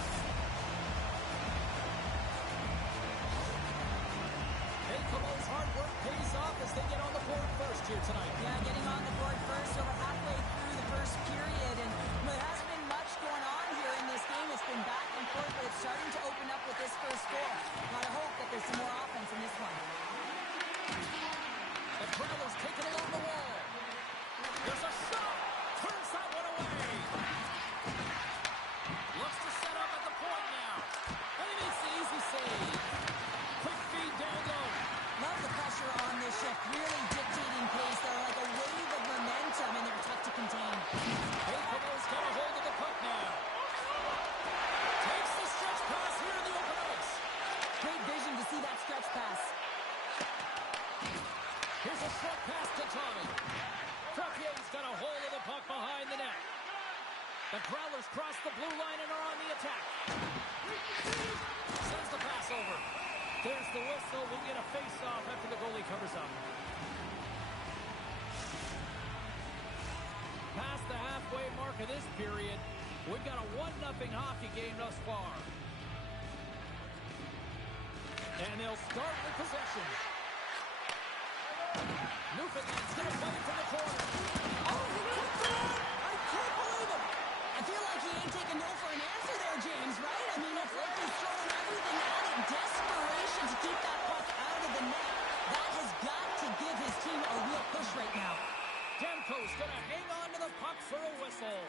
Bakemo's hard work pays off as they get on the board first here tonight. Yeah, getting on the board first over halfway through the first period. And there hasn't been much going on here in this game. It's been back and forth, but it's starting to open up with this first goal. Gotta hope that there's some more offense in this one. The Growlers take it along the wall. There's a shot. Turns that one away. Looks to set up at the point now. And he makes the easy save. Quick feed down low. Love the pressure on this shift. Really dictating pace. They're like a wave of momentum, and they're tough to contain. Bakemo's got a hold of the puck now. Takes the stretch pass here in the open ice. Great vision to see that stretch pass. Here's a short pass to Tommy. Trottier's got a hold of the puck behind the net. The Growlers cross the blue line and are on the attack. Sends the pass over. There's the whistle. We'll get a face-off after the goalie covers up. Past the halfway mark of this period, we've got a 1-0 hockey game thus far. And they'll start with possession. Newfoundland's going to play it from the corner. Oh, he kicked it out! I can't believe it! I feel like he ain't taking no for an answer there, James, right? I mean, it's like he's throwing everything at it. Desperation to keep that puck out of the net. That has got to give his team a real push right now. Demko's going to hang on to the puck for a whistle.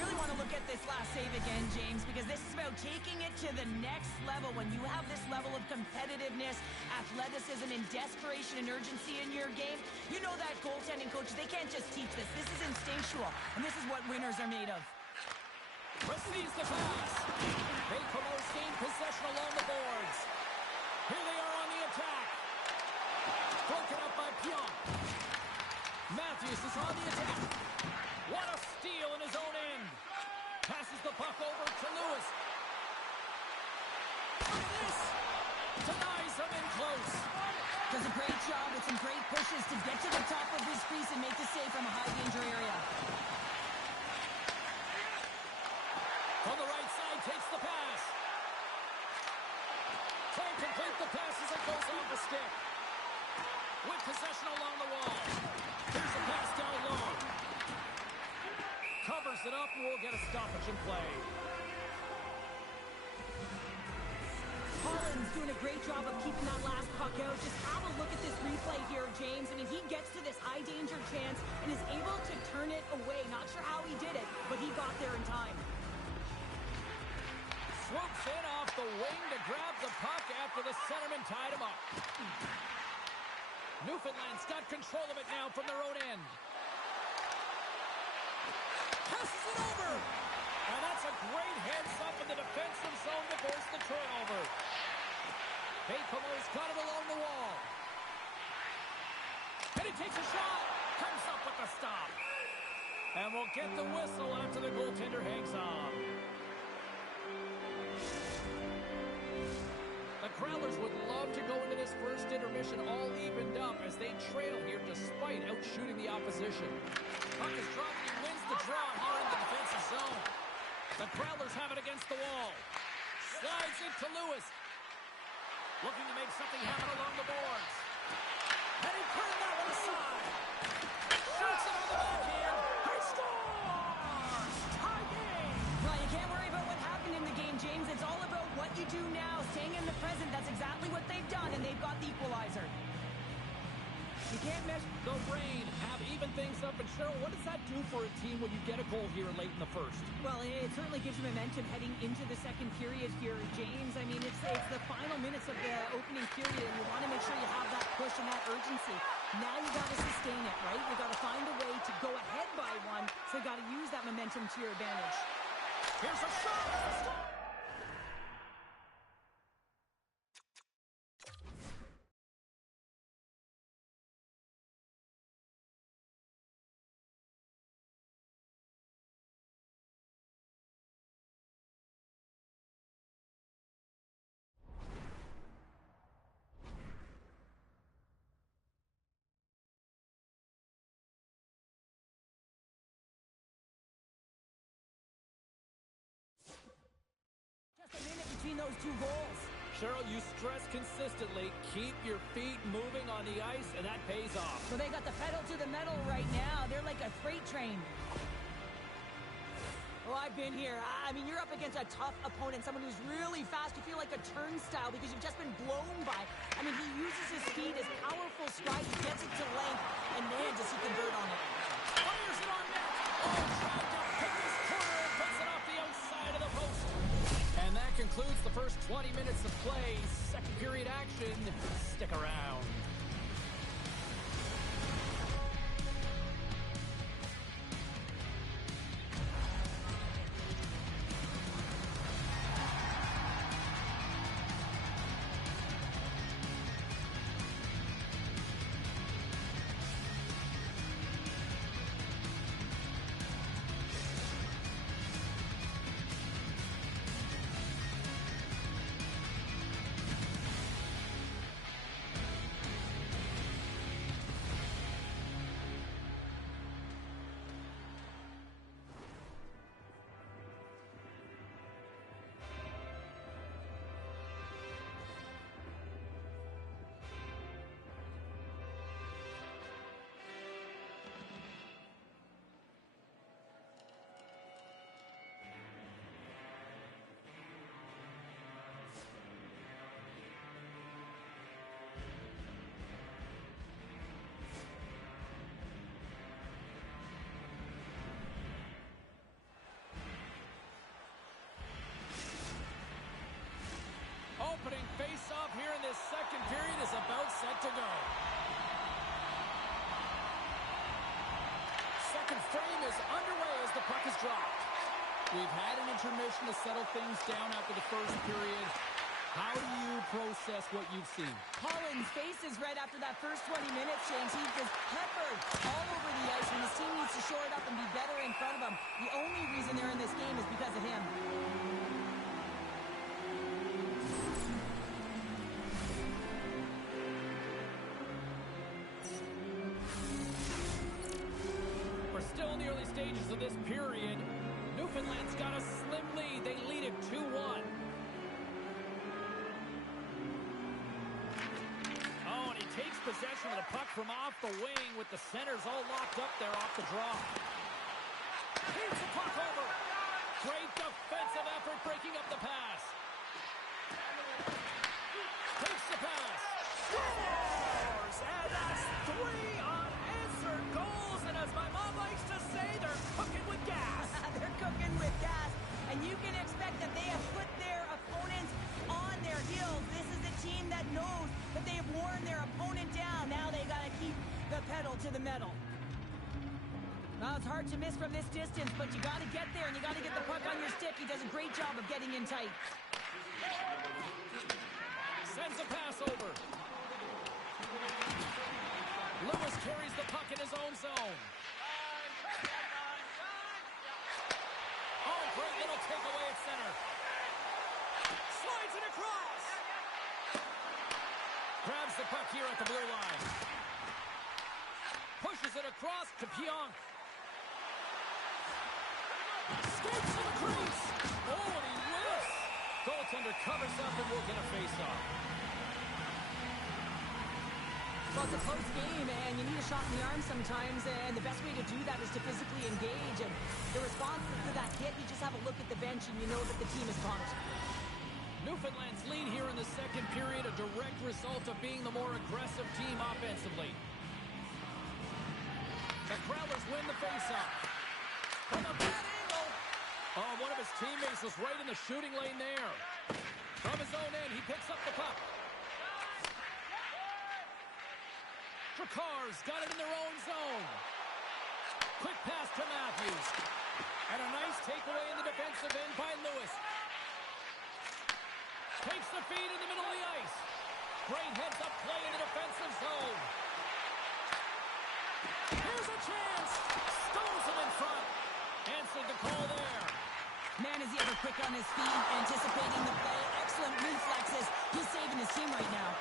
Really want to look at this last save again, James, because this is about taking it to the next level. When you have this level of competitiveness, athleticism, and desperation and urgency in your game, you know that goaltending coaches, they can't just teach this. This is instinctual, and this is what winners are made of. Receives the pass. Bakehouse gained possession along the boards. Here they are on the attack. Broken up by Pionk. Matthews is on the attack. What a steal in his own end. Passes the puck over to Lewis. Look at this. Denies him in close. Does a great job with some great pushes to get to the top of his crease and make the save from a high danger area. On the right side, takes the pass. Can't complete the pass as it goes off the stick. With possession along the wall. Here's a pass down low. Covers it up and we'll get a stoppage in play. Holland's doing a great job of keeping that last puck out. Just have a look at this replay here, James. I mean, he gets to this high danger chance and is able to turn it away. Not sure how he did it, but he got there in time. Swoops in off the wing to grab the puck after the centerman tied him up. Newfoundland's got control of it now from their own end. Passes it over. And that's a great heads up in the defensive zone to force the turnover. Bakehouse got it along the wall. And he takes a shot. Comes up with the stop. And we'll get the whistle after the goaltender hangs on. The Growlers would love to go into this first intermission all evened up as they trail here despite outshooting the opposition. Puck is dropped and he wins the draw here in the defensive zone. The Growlers have it against the wall. Slides into Lewis. Looking to make something happen along the boards. And he turned that one aside. Shoots it on the backhand. He scores! Tie game! Well, you can't worry about what happened in the game, James. It's all about what you do now, staying in the present. That's exactly what they've done, and they've got the equalizer. You can't miss the rain, have even things up. And Cheryl, what does that do for a team when you get a goal here late in the first? Well, it certainly gives you momentum heading into the second period here, James. I mean, it's the final minutes of the opening period, and you want to make sure you have that push and that urgency. Now you got to sustain it, right? You got to find a way to go ahead by one, so you got to use that momentum to your advantage. Here's a shot! Between those two goals. Cheryl, you stress consistently, keep your feet moving on the ice, and that pays off. So they got the pedal to the metal right now. They're like a freight train. Oh, I've been here. I mean, you're up against a tough opponent, someone who's really fast. You feel like a turnstile because you've just been blown by. I mean, he uses his speed, his powerful stride, he gets it to length, and man, does he convert on it. Fires it on net. Oh, tried to pick his corner and puts it off the outside of the post. And that concludes the first 20 minutes of play. Second period action. Stick around. face-off here in this second period is about set to go. Second frame is underway as the puck is dropped. We've had an intermission to settle things down after the first period. How do you process what you've seen? Holland's faces right after that first 20 minutes, James. He just peppered all over the ice when his team needs to shore it up and be better in front of him. The only reason they're in this game is because of him. We're still in the early stages of this period. Newfoundland's got a slim lead. They lead it 2-1. Takes possession of the puck from off the wing with the centers all locked up there off the draw. Here's the puck over. Great defensive effort breaking up the pass. Takes the pass. Scores! And that's 3 unanswered goals. And as my mom likes to say, they're cooking with gas. They're cooking with gas. And you can expect that they have put their opponents on their heels. This is a team that knows that they have worn their opponent down. Now they got to keep the pedal to the metal. Well, it's hard to miss from this distance, but you got to get there and you got to get the puck on your stick. He does a great job of getting in tight. Sends a pass over. Lewis carries the puck in his own zone. Oh, great little takeaway at center. Slides it across. Grabs the puck here at the blue line. Pushes it across to Pionk. Skates to the crease. Oh, and he whiffs. Goaltender covers up and will get a face-off. Well, it's a close game, and you need a shot in the arm sometimes, and the best way to do that is to physically engage. And the response to that hit, you just have a look at the bench, and you know that the team is pumped. Newfoundland's lead here in the second period, a direct result of being the more aggressive team offensively. The Growlers win the faceoff. From a bad angle. Oh, one of his teammates was right in the shooting lane there. From his own end, he picks up the puck. Drakkar's got it in their own zone. Quick pass to Matthews. And a nice takeaway in the defensive end by Lewis. Takes the feed in the middle of the ice. Great heads-up play in the defensive zone. Here's a chance. Stones him in front. Answered the call there. Man, is he ever quick on his feet, anticipating the play. Excellent reflexes. He's saving his team right now.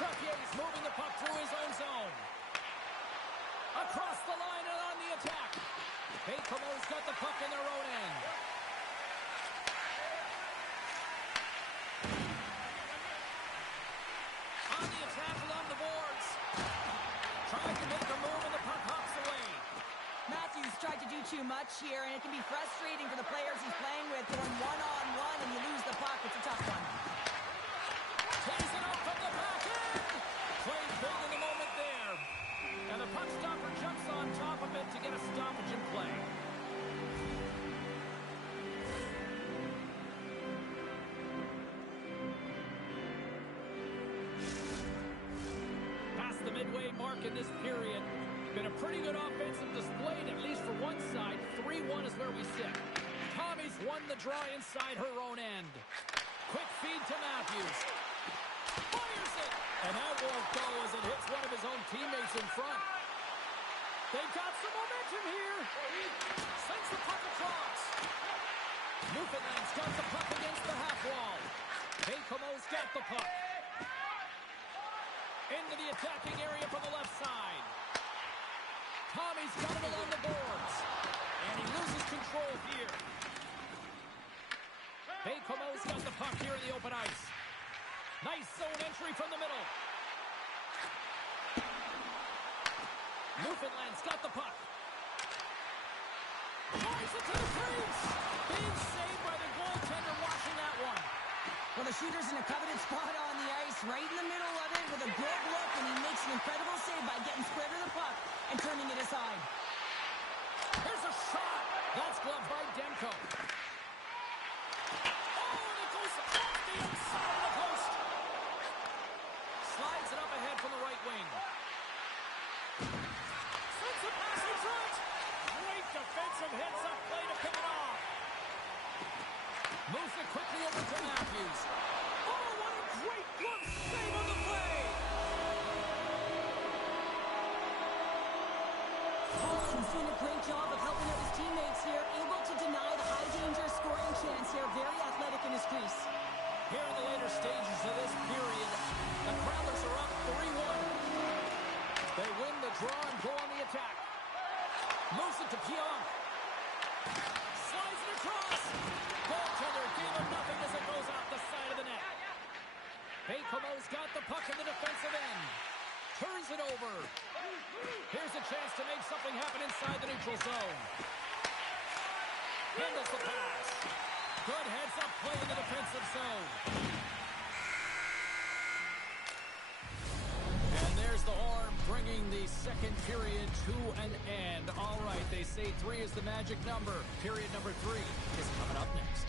Drakkar moving the puck through his own zone. Across the line and on the attack. Bakemo's got the puck in their own end. On the attack along the boards. Trying to make a move and the puck hops away. Matthews tried to do too much here, and it can be frustrating for the players he's playing with. Going one-on-one, and you lose the puck. It's a tough one. Takes it out from the back end. Played big in the moment there. And the puck stopper jumps on top of it to get a stoppage in play. Past the midway mark in this period. Been a pretty good offensive display, at least for one side. 3-1 is where we sit. Tommy's won the draw inside her own end. Quick feed to Matthews. Fires it! And that won't go as it hits one of his own teammates in front. They've got some momentum here. Sends the puck across. Newfoundland's got the puck against the half wall. Bakemo's got the puck. Into the attacking area from the left side. Tommy's got it along the boards. And he loses control here. Bakemo's got the puck here in the open ice. Nice zone entry from the middle. Newfoundland's got the puck. Fires it to the crease. Being saved by the goaltender watching that one. Well, the shooter's in a coveted spot on the ice, right in the middle of it with a good look, and he makes an incredible save by getting square to the puck and turning it aside. Here's a shot. That's gloved by Demko. Oh, and it goes off the outside of the post. Moves it quickly over to Matthews. Oh, what a great glove save on the play! Collins doing a great job of helping out his teammates here, able to deny the high-danger scoring chance here. Very athletic in his crease. Here in the later stages of this period, the Crowlers are up 3-1. They win the draw and go on the attack. Moves it to Pionk. Slides it across. Goaltender gave him nothing as it goes out the side of the net. Bacomo's got the puck in the defensive end. Turns it over. Here's a chance to make something happen inside the neutral zone. Handles the pass. Good heads-up play in the defensive zone. And there's the horn, bringing the second period to an end. All right, they say 3 is the magic number. Period number 3 is coming up next.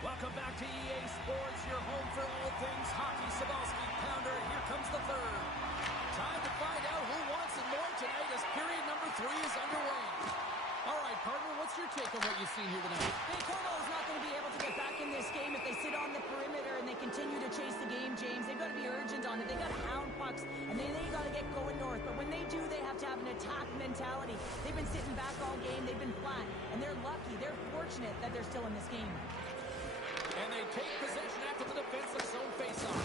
Welcome back to EA Sports, your home for all things hockey. Sabalski Pounder, here comes the third. Time to find out who wants it more tonight as period number 3 is underway. All right, partner, what's your take on what you've seen here tonight? Bacomo is not going to be able to get back in this game if they sit on the perimeter and they continue to chase the game, James. They've got to be urgent on it. They've got to hound pucks, and they got to get going north. But when they do, they have to have an attack mentality. They've been sitting back all game. They've been flat, and they're lucky. They're fortunate that they're still in this game. And they take possession after the defensive zone faceoff.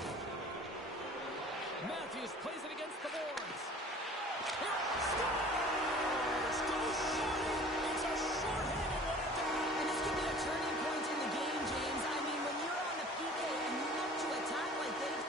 Matthews plays it against the boards. Here, scores! Goes short! It's a short-handed one at that! And this could be a turning point in the game, James. I mean, when you're on the PK and you look to attack like this,